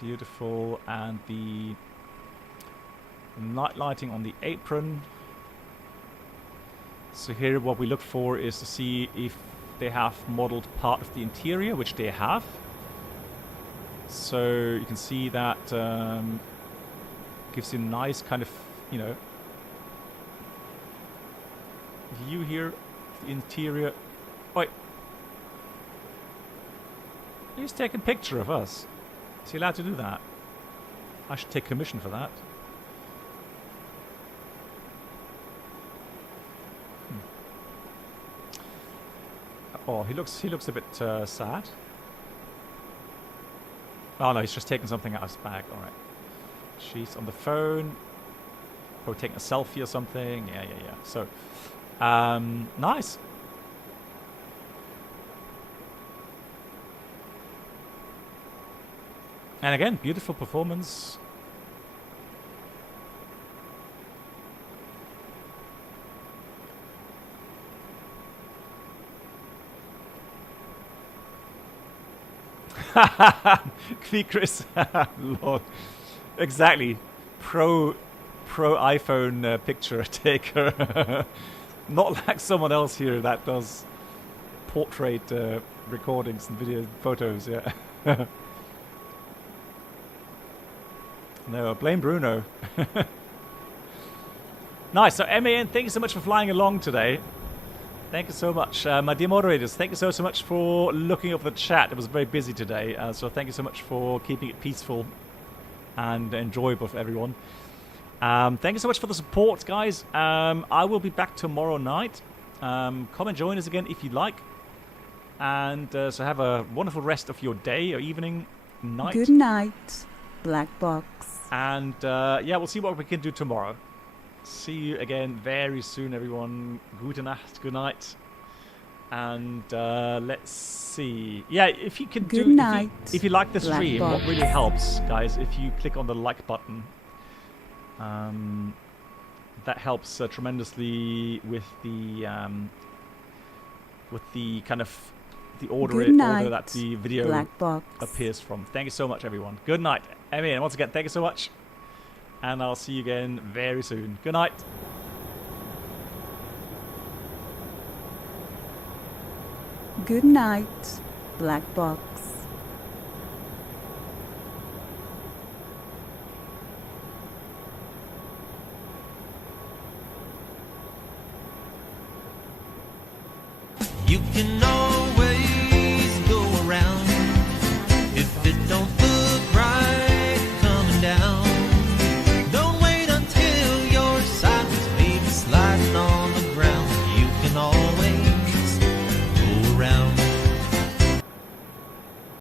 Beautiful. And the night lighting on the apron. So here what we look for is to see if they have modeled part of the interior, which they have. So you can see that gives you a nice kind of, you know, view here, the interior. Wait. He's taking a picture of us. Is he allowed to do that? I should take commission for that. Oh, he looks a bit sad. Oh no, he's just taking something out of his bag. All right. She's on the phone. Probably taking a selfie or something. Yeah. So, nice. And again, beautiful performance. Chris. Lord. Exactly. Pro iPhone picture taker. Not like someone else here that does portrait recordings and video photos, yeah. No, blame Bruno. Nice. So, MAN, thank you so much for flying along today. Thank you so much. My dear moderators, thank you so much for looking over the chat. It was very busy today, so thank you so much for keeping it peaceful and enjoyable for everyone. Thank you so much for the support, guys. I will be back tomorrow night. Come and join us again if you like. And so have a wonderful rest of your day or evening, night. Good night, Black Box. And yeah, we'll see what we can do tomorrow. See you again very soon, everyone. Gute Nacht, good night. And let's see. Yeah, if you can good do, night, if you like the Black stream, Box. what really helps, guys, if you click on the like button. That helps tremendously with the kind of the order that the video Black box. appears from. Thank you so much, everyone. Good night. Emmy, and once again, thank you so much. And I'll see you again very soon. Good night. Good night, black box. You can know